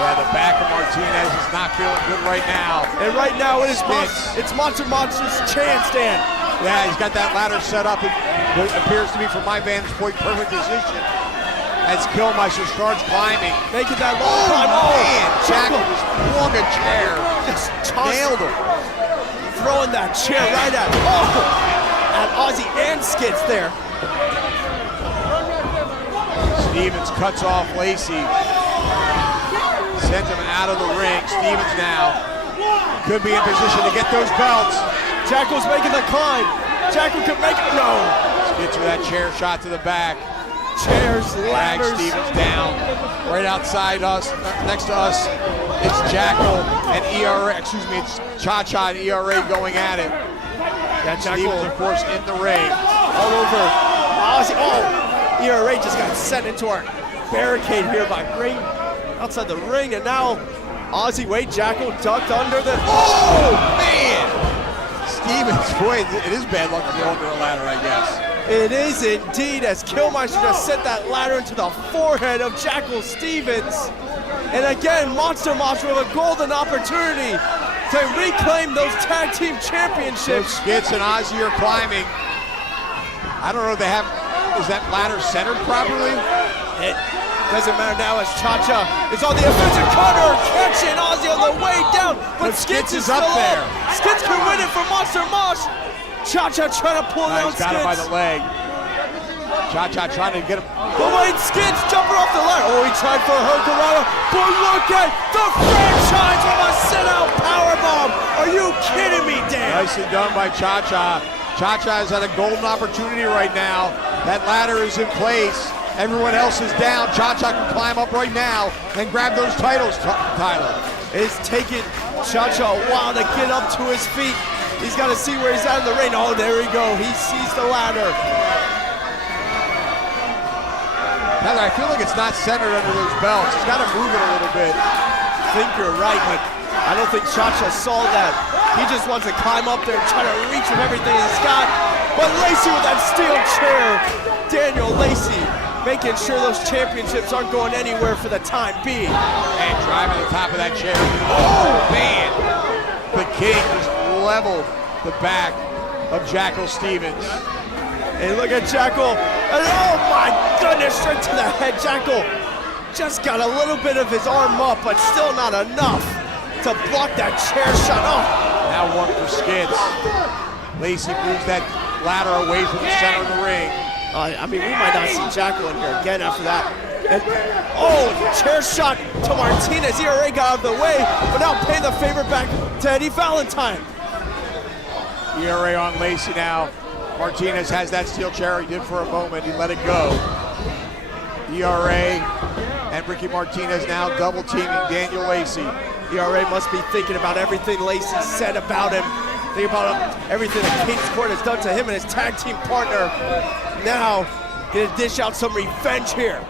Yeah, the back of Martinez is not feeling good right now. And right now it is Skits. it's Monster's chance, Dan. Yeah, he's got that ladder set up. It appears to be, from my vantage point, perfect position as Killmeister starts climbing. Making that long climb. Man, Jackal Jackal just flung a chair. just tossed Nailed him. throwing that chair right at Ozzy and Skits there. Stevens cuts off Lacey. Sends him out of the ring. Stevens now could be in position to get those belts. Jackal's making the climb. Jackal could make it. No. Gets with that chair shot to the back. Chairs, Drag ladders. Stevens down. Right outside us, next to us, it's Jackal and ERA. Excuse me, it's Cha-Cha and ERA going at it. Yeah, Stevens, Jackal of course, in the ring. all over Ozzy. Oh, ERA just got sent into our barricade here by ring outside the ring, and now Ozzy, wait, Jackal ducked under the. Oh, man! Stevens, boy, it is bad luck to go under a ladder, I guess. It is indeed, as Killmeister just sent that ladder into the forehead of Jackal Stevens. And again, Monster Mosh with a golden opportunity to reclaim those tag team So championships. Skits and Ozzy are climbing. I don't know if they have, is that ladder centered properly? It doesn't matter now as Cha-Cha is on the offensive corner, catching Ozzy on the way down, but Skits is up still there. Skits can win it for Monster Mosh. Cha-Cha trying to pull down He's got him by Skits. the leg. Cha-Cha trying to get him. But wait, Skits jumping off the ladder. Oh, he tried for a Hurricanrana, but look at the franchise of a sit-out powerbomb. Are you kidding me, Dan? Nicely done by Cha-Cha. Cha-Cha has had a golden opportunity right now. That ladder is in place. Everyone else is down. Cha-Cha can climb up right now and grab those titles, Tyler. It's taking Cha-Cha a while to get up to his feet. He's got to see where he's at in the ring. Oh, there we go. He sees the ladder. Tyler, I feel like it's not centered under those belts. He's got to move it a little bit. I think you're right, but I don't think Cha-Cha saw that. He just wants to climb up there and try to reach with everything he's got. But Lacey with that steel chair. Daniel Lacey making sure those championships aren't going anywhere for the time being. And driving the top of that chair. Oh, man. The King just leveled the back of Jackal Stevens. And look at Jackal. And oh my goodness, straight to the head. Jackal just got a little bit of his arm up, but still not enough to block that chair shot. Oh. Now one for Skids. Lacey moves that ladder away from the center of the ring. I mean, we might not see Jackal in here again after that. And, oh, chair shot to Martinez. ERA got out of the way, but now paying the favor back to Eddie Valentine. ERA on Lacey now. Martinez has that steel chair. He did for a moment. He let it go. ERA and Ricky Martinez now double teaming Daniel Lacey. ERA must be thinking about everything Lacey said about him. Think about everything that King's Court has done to him and his tag team partner. Now, gonna dish out some revenge here.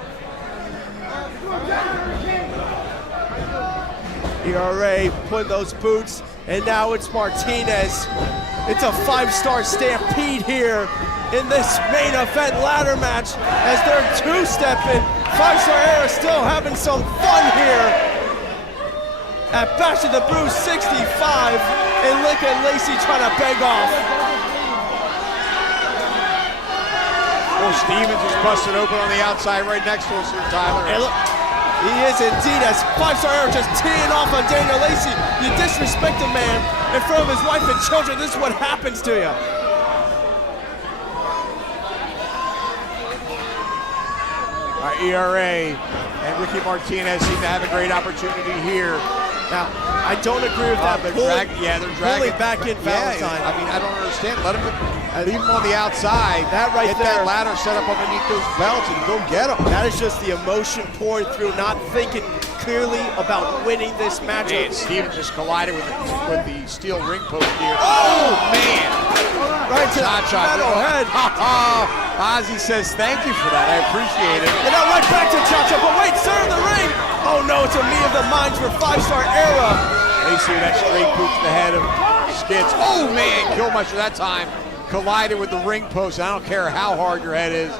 ERA putting those boots, and now it's Martinez. It's a 5-star stampede here in this main event ladder match as they're two-stepping. 5-star Era still having some fun here at Bash of the Brew 65, and look at Lacey trying to beg off. Oh, Stevens is busted open on the outside right next to us here, Tyler. And look, he is indeed, as 5-star Era just teeing off on Daniel Lacey. You disrespect a man in front of his wife and children, this is what happens to you. Our ERA and Ricky Martinez seem to have a great opportunity here. Now, I don't agree with that. They're Pulling dragging back in Valentine. I mean, I don't understand. Let him leave him on the outside. That right get there. that ladder set up underneath those belts and go get him. That is just the emotion pouring through, not thinking clearly about winning this match. Man, Stevens just collided with the steel ring post here. Oh, man! Right to the metal head. Ozzy says thank you for that. I appreciate it. And now right back to Cha-Cha, but wait, center of the ring. Oh no, it's a meeting of the minds for 5-star Era. Lacey with that straight boot to the head of Skids. Oh man, Killmusher that time collided with the ring post. I don't care how hard your head is,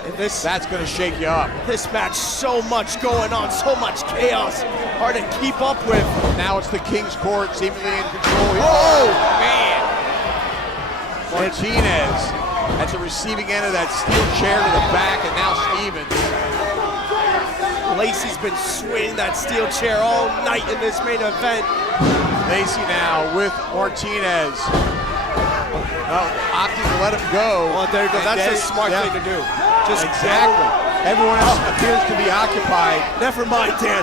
that's gonna shake you up. This match, so much going on, so much chaos, hard to keep up with. Now it's the King's Court seemingly in control here. Oh man! Martinez at the receiving end of that steel chair to the back, and now Stevens. Lacey's been swinging that steel chair all night in this main event. Lacey now with Martinez. Opting to let him go. Well, there you go. That's a smart thing to do. Just exactly. Everyone else appears to be occupied. Never mind, Dan.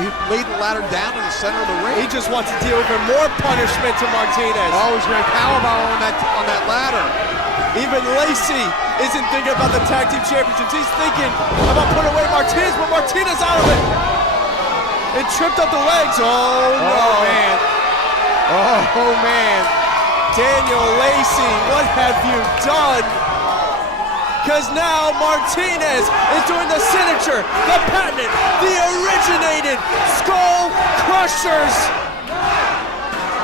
He laid the ladder down in the center of the ring. He just wants to deal even more punishment to Martinez. Oh, he's going to powerbomb on that ladder. Even Lacey isn't thinking about the tag team championships. He's thinking about putting away Martinez, but Martinez out of it. It tripped up the legs. Oh, no. Oh, man. Oh, man. Daniel Lacey, what have you done? Because now Martinez is doing the signature, the patented, the originated skull crushers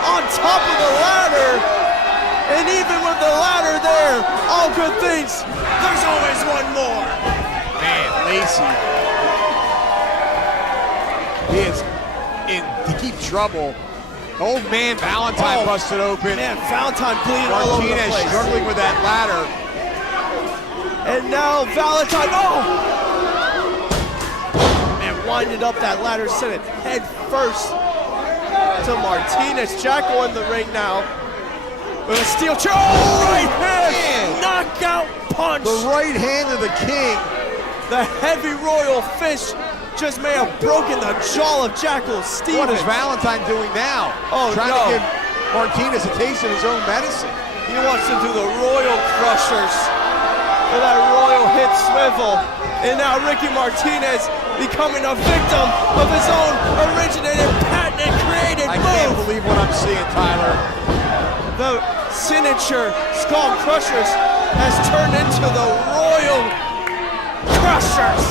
on top of the ladder. And even with the ladder there, all good things, there's always one more. Man, Lacey, he is in deep trouble. Old man Valentine busted open. Man, Valentine bleeding all over the Martinez place. struggling with that ladder. And now Valentine, man, winding up that ladder, sent it head first to Martinez. Jackal in the ring now with a steel chair. Oh, right hand, knockout punch. The right hand of the King. The heavy royal fist just may have broken the jaw of Jackal Stevens. What is Valentine doing now? Oh, Trying to give Martinez a taste of his own medicine. He wants to do the royal crushers. For that royal hit swivel. And now Ricky Martinez becoming a victim of his own originated, patented, created move. I can't believe what I'm seeing, Tyler. The signature skull crushers has turned into the royal crushers.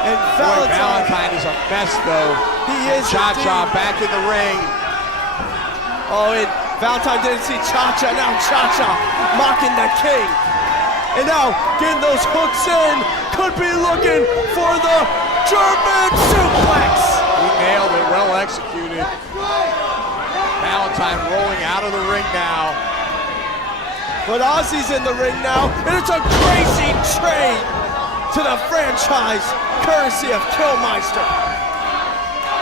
And Valentine is a mess, though. He is. Cha-Cha back in the ring. Oh, and Valentine didn't see Cha-Cha, now Cha-Cha mocking the King. And now getting those hooks in, could be looking for the German suplex. He nailed it, well executed. Valentine rolling out of the ring now. But Ozzy's in the ring now, and it's a crazy trade to the franchise, courtesy of Killmeister.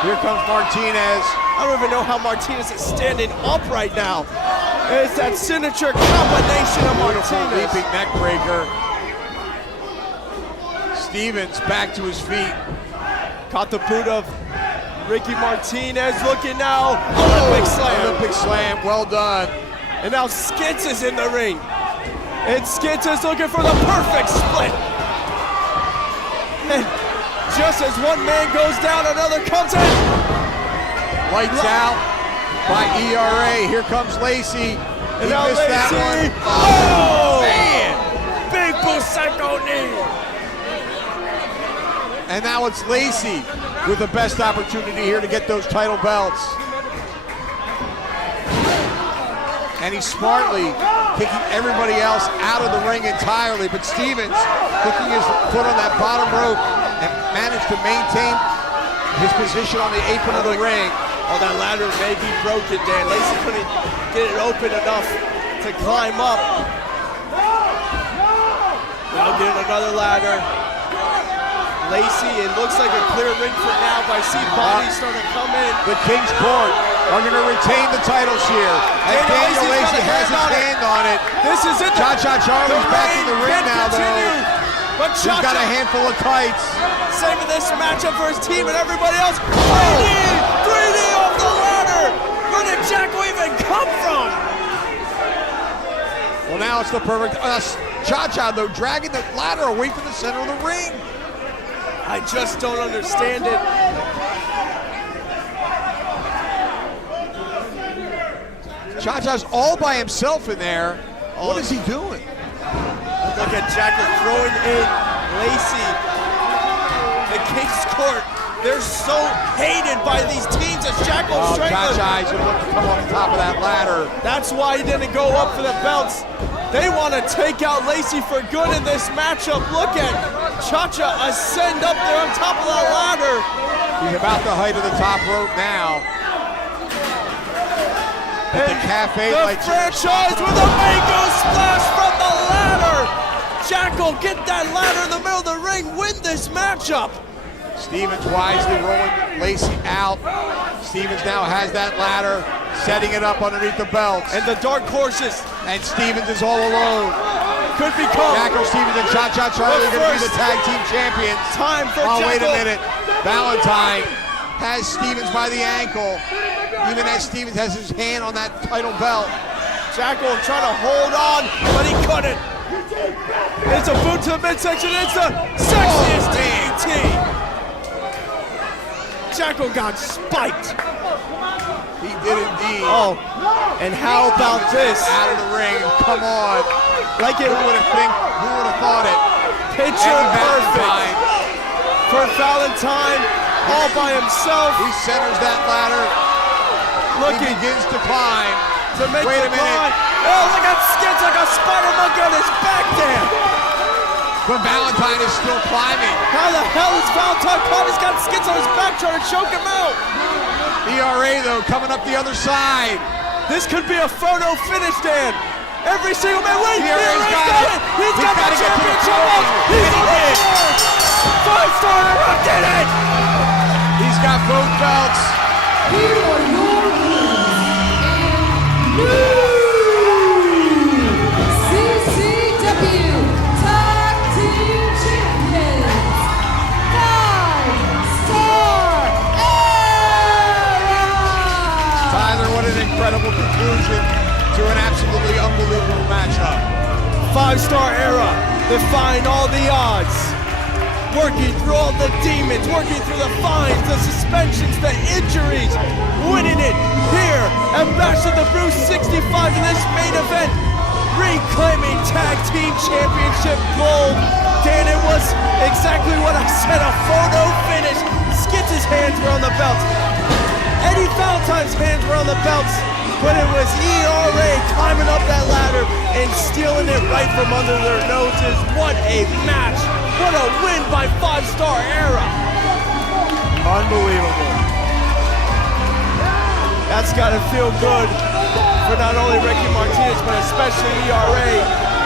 Here comes Martinez. I don't even know how Martinez is standing up right now. It's that signature combination of Martinez. Leaping neck breaker. Stevens back to his feet. Caught the boot of Ricky Martinez, looking now. Olympic slam. Olympic slam, well done. And now Skitz is in the ring. And Skitz is looking for the perfect split. And just as one man goes down, another comes in. Lights out by ERA. Here comes Lacey. And now missed that Lacey. one. Oh, man. Big Buseko knee. And now it's Lacey with the best opportunity here to get those title belts. And he's smartly kicking everybody else out of the ring entirely, but Stevens hooking his foot on that bottom rope and managed to maintain his position on the apron of the ring. Oh, that ladder may be broken, Dan. Lacey couldn't get it open enough to climb up. Now getting another ladder. Lacey, it looks like a clear ring for now, but I see bodies starting to come in. The King's Court are going to retain the titles here. And Daniel Lacey has his hand on it. This is it. Cha-Cha Charlie's back in the ring now, though. But He's got a handful of tights. Saving this matchup for his team and everybody else. 3D off the ladder. Where did Jackal even come from? Well, now it's the perfect. Cha-Cha, though, dragging the ladder away from the center of the ring. I just don't understand it. Cha-Cha's all by himself in there. What is he doing? Look at Jackal throwing in Lacey. The King's Court, they're so hated by these teams as Jackal strangling. Cha-Cha is going to come off the top of that ladder. That's why he didn't go up for the belts. They want to take out Lacey for good in this matchup. Look at Cha-Cha ascend up there on top of the ladder. He's about the height of the top rope now. But the cafe the lights. Franchise with a mango splash from the ladder. Jackal, get that ladder in the middle of the ring, win this matchup. Stevens wisely rolling Lacey out. Stevens now has that ladder, setting it up underneath the belts. And the dark horses. And Stevens is all alone. Could become. Jackal, Stevens, and Cha-Cha Charlie are going to be the tag team champions. Time for Oh, Jackal. wait a minute. Valentine has Stevens by the ankle, even as Stevens has his hand on that title belt. Jackal trying to hold on, but he couldn't. It's a boot to the midsection. It's the sexiest DDT. Jackal got spiked. He did indeed. Oh, and how about this? Out of the ring, come on. Like it. Who would have thought it? Picture Eddie perfect Valentine. for Valentine, all by himself. He centers that ladder. Looking He begins to climb. to make Wait the a minute. climb. Oh, look at Skitz like a spider monkey on his back there. But Valentine is still climbing. How the hell is Valentine caught? He's got Skitz on his back trying to choke him out. ERA, though, coming up the other side. This could be a photo finish, Dan. Every single man, wait, ERA's ERA's got got it. it. He's got the gotta get to the championship top. belt. He's And he on did. the 5-star did it. He's got both belts. Here are your winners and new CCW Tag Team Champions, 5-Star Era! Tyler, what an incredible conclusion to an absolutely unbelievable matchup. 5-star Era, defying all the odds. Working through all the demons, working through the fines, the suspensions, the injuries, winning it here at Bash of the Brew 65 in this main event, reclaiming Tag Team Championship gold. Dan, it was exactly what I said, a photo finish. Skitz's hands were on the belts. Eddie Valentine's hands were on the belts, but it was ERA climbing up that ladder and stealing it right from under their noses. What a match. What a win by 5-star Era. Unbelievable. That's got to feel good for not only Ricky Martinez, but especially ERA.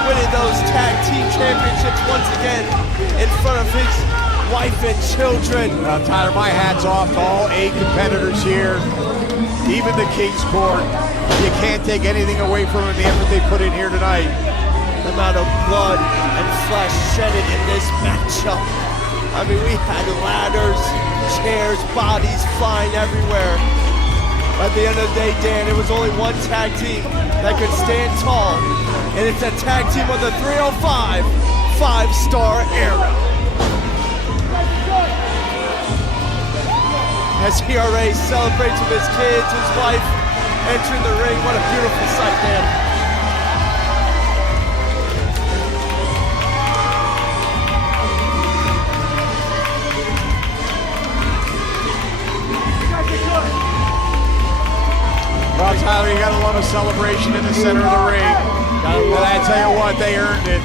winning those tag team championships once again in front of his wife and children. Tyler, my hat's off to all 8 competitors here, even the King's Court. You can't take anything away from them, the effort they put in here tonight. The amount of blood and flesh shedded in this matchup. I mean, we had ladders, chairs, bodies flying everywhere. At the end of the day, Dan, it was only one tag team that could stand tall, and it's a tag team of the 305 5-star era. As Qrow celebrates with his kids, his wife, entering the ring. What a beautiful sight, man. Well, Tyler, you gotta love a celebration in the center of the ring. And I tell you what, they earned it.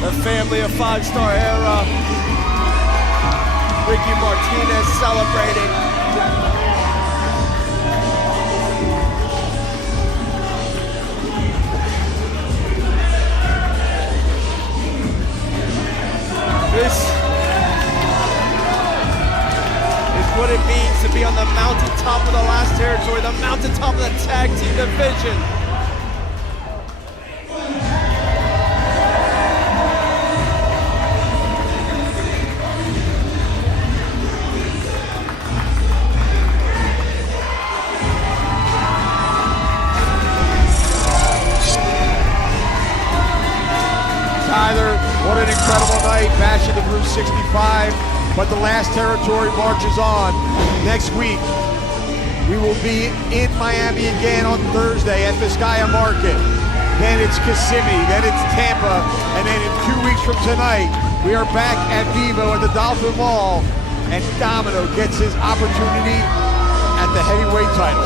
The family of 5-star era. Ricky Martinez celebrating. This is what it means to be on the mountaintop of the last territory, the mountaintop of the tag team division. Tyler, what an incredible night, Bash of the Brew 65. But the last territory marches on. Next week, we will be in Miami again on Thursday at Vizcaya Market. Then it's Kissimmee, then it's Tampa, and then in 2 weeks from tonight, we are back at Vivo at the Dolphin Mall, and Domino gets his opportunity at the heavyweight title.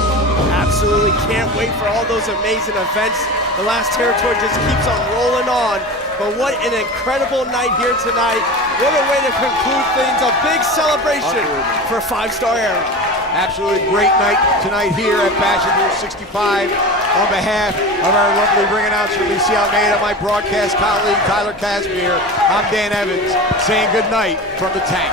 Absolutely can't wait for all those amazing events. The last territory just keeps on rolling on. But what an incredible night here tonight. What a way to conclude things. A big celebration for 5-star era. Absolutely great night tonight here at Bash of the Brew 65. On behalf of our lovely ring announcer, Lisa Almeida, my broadcast colleague, Tyler Casimir, I'm Dan Evans, saying good night from the tank.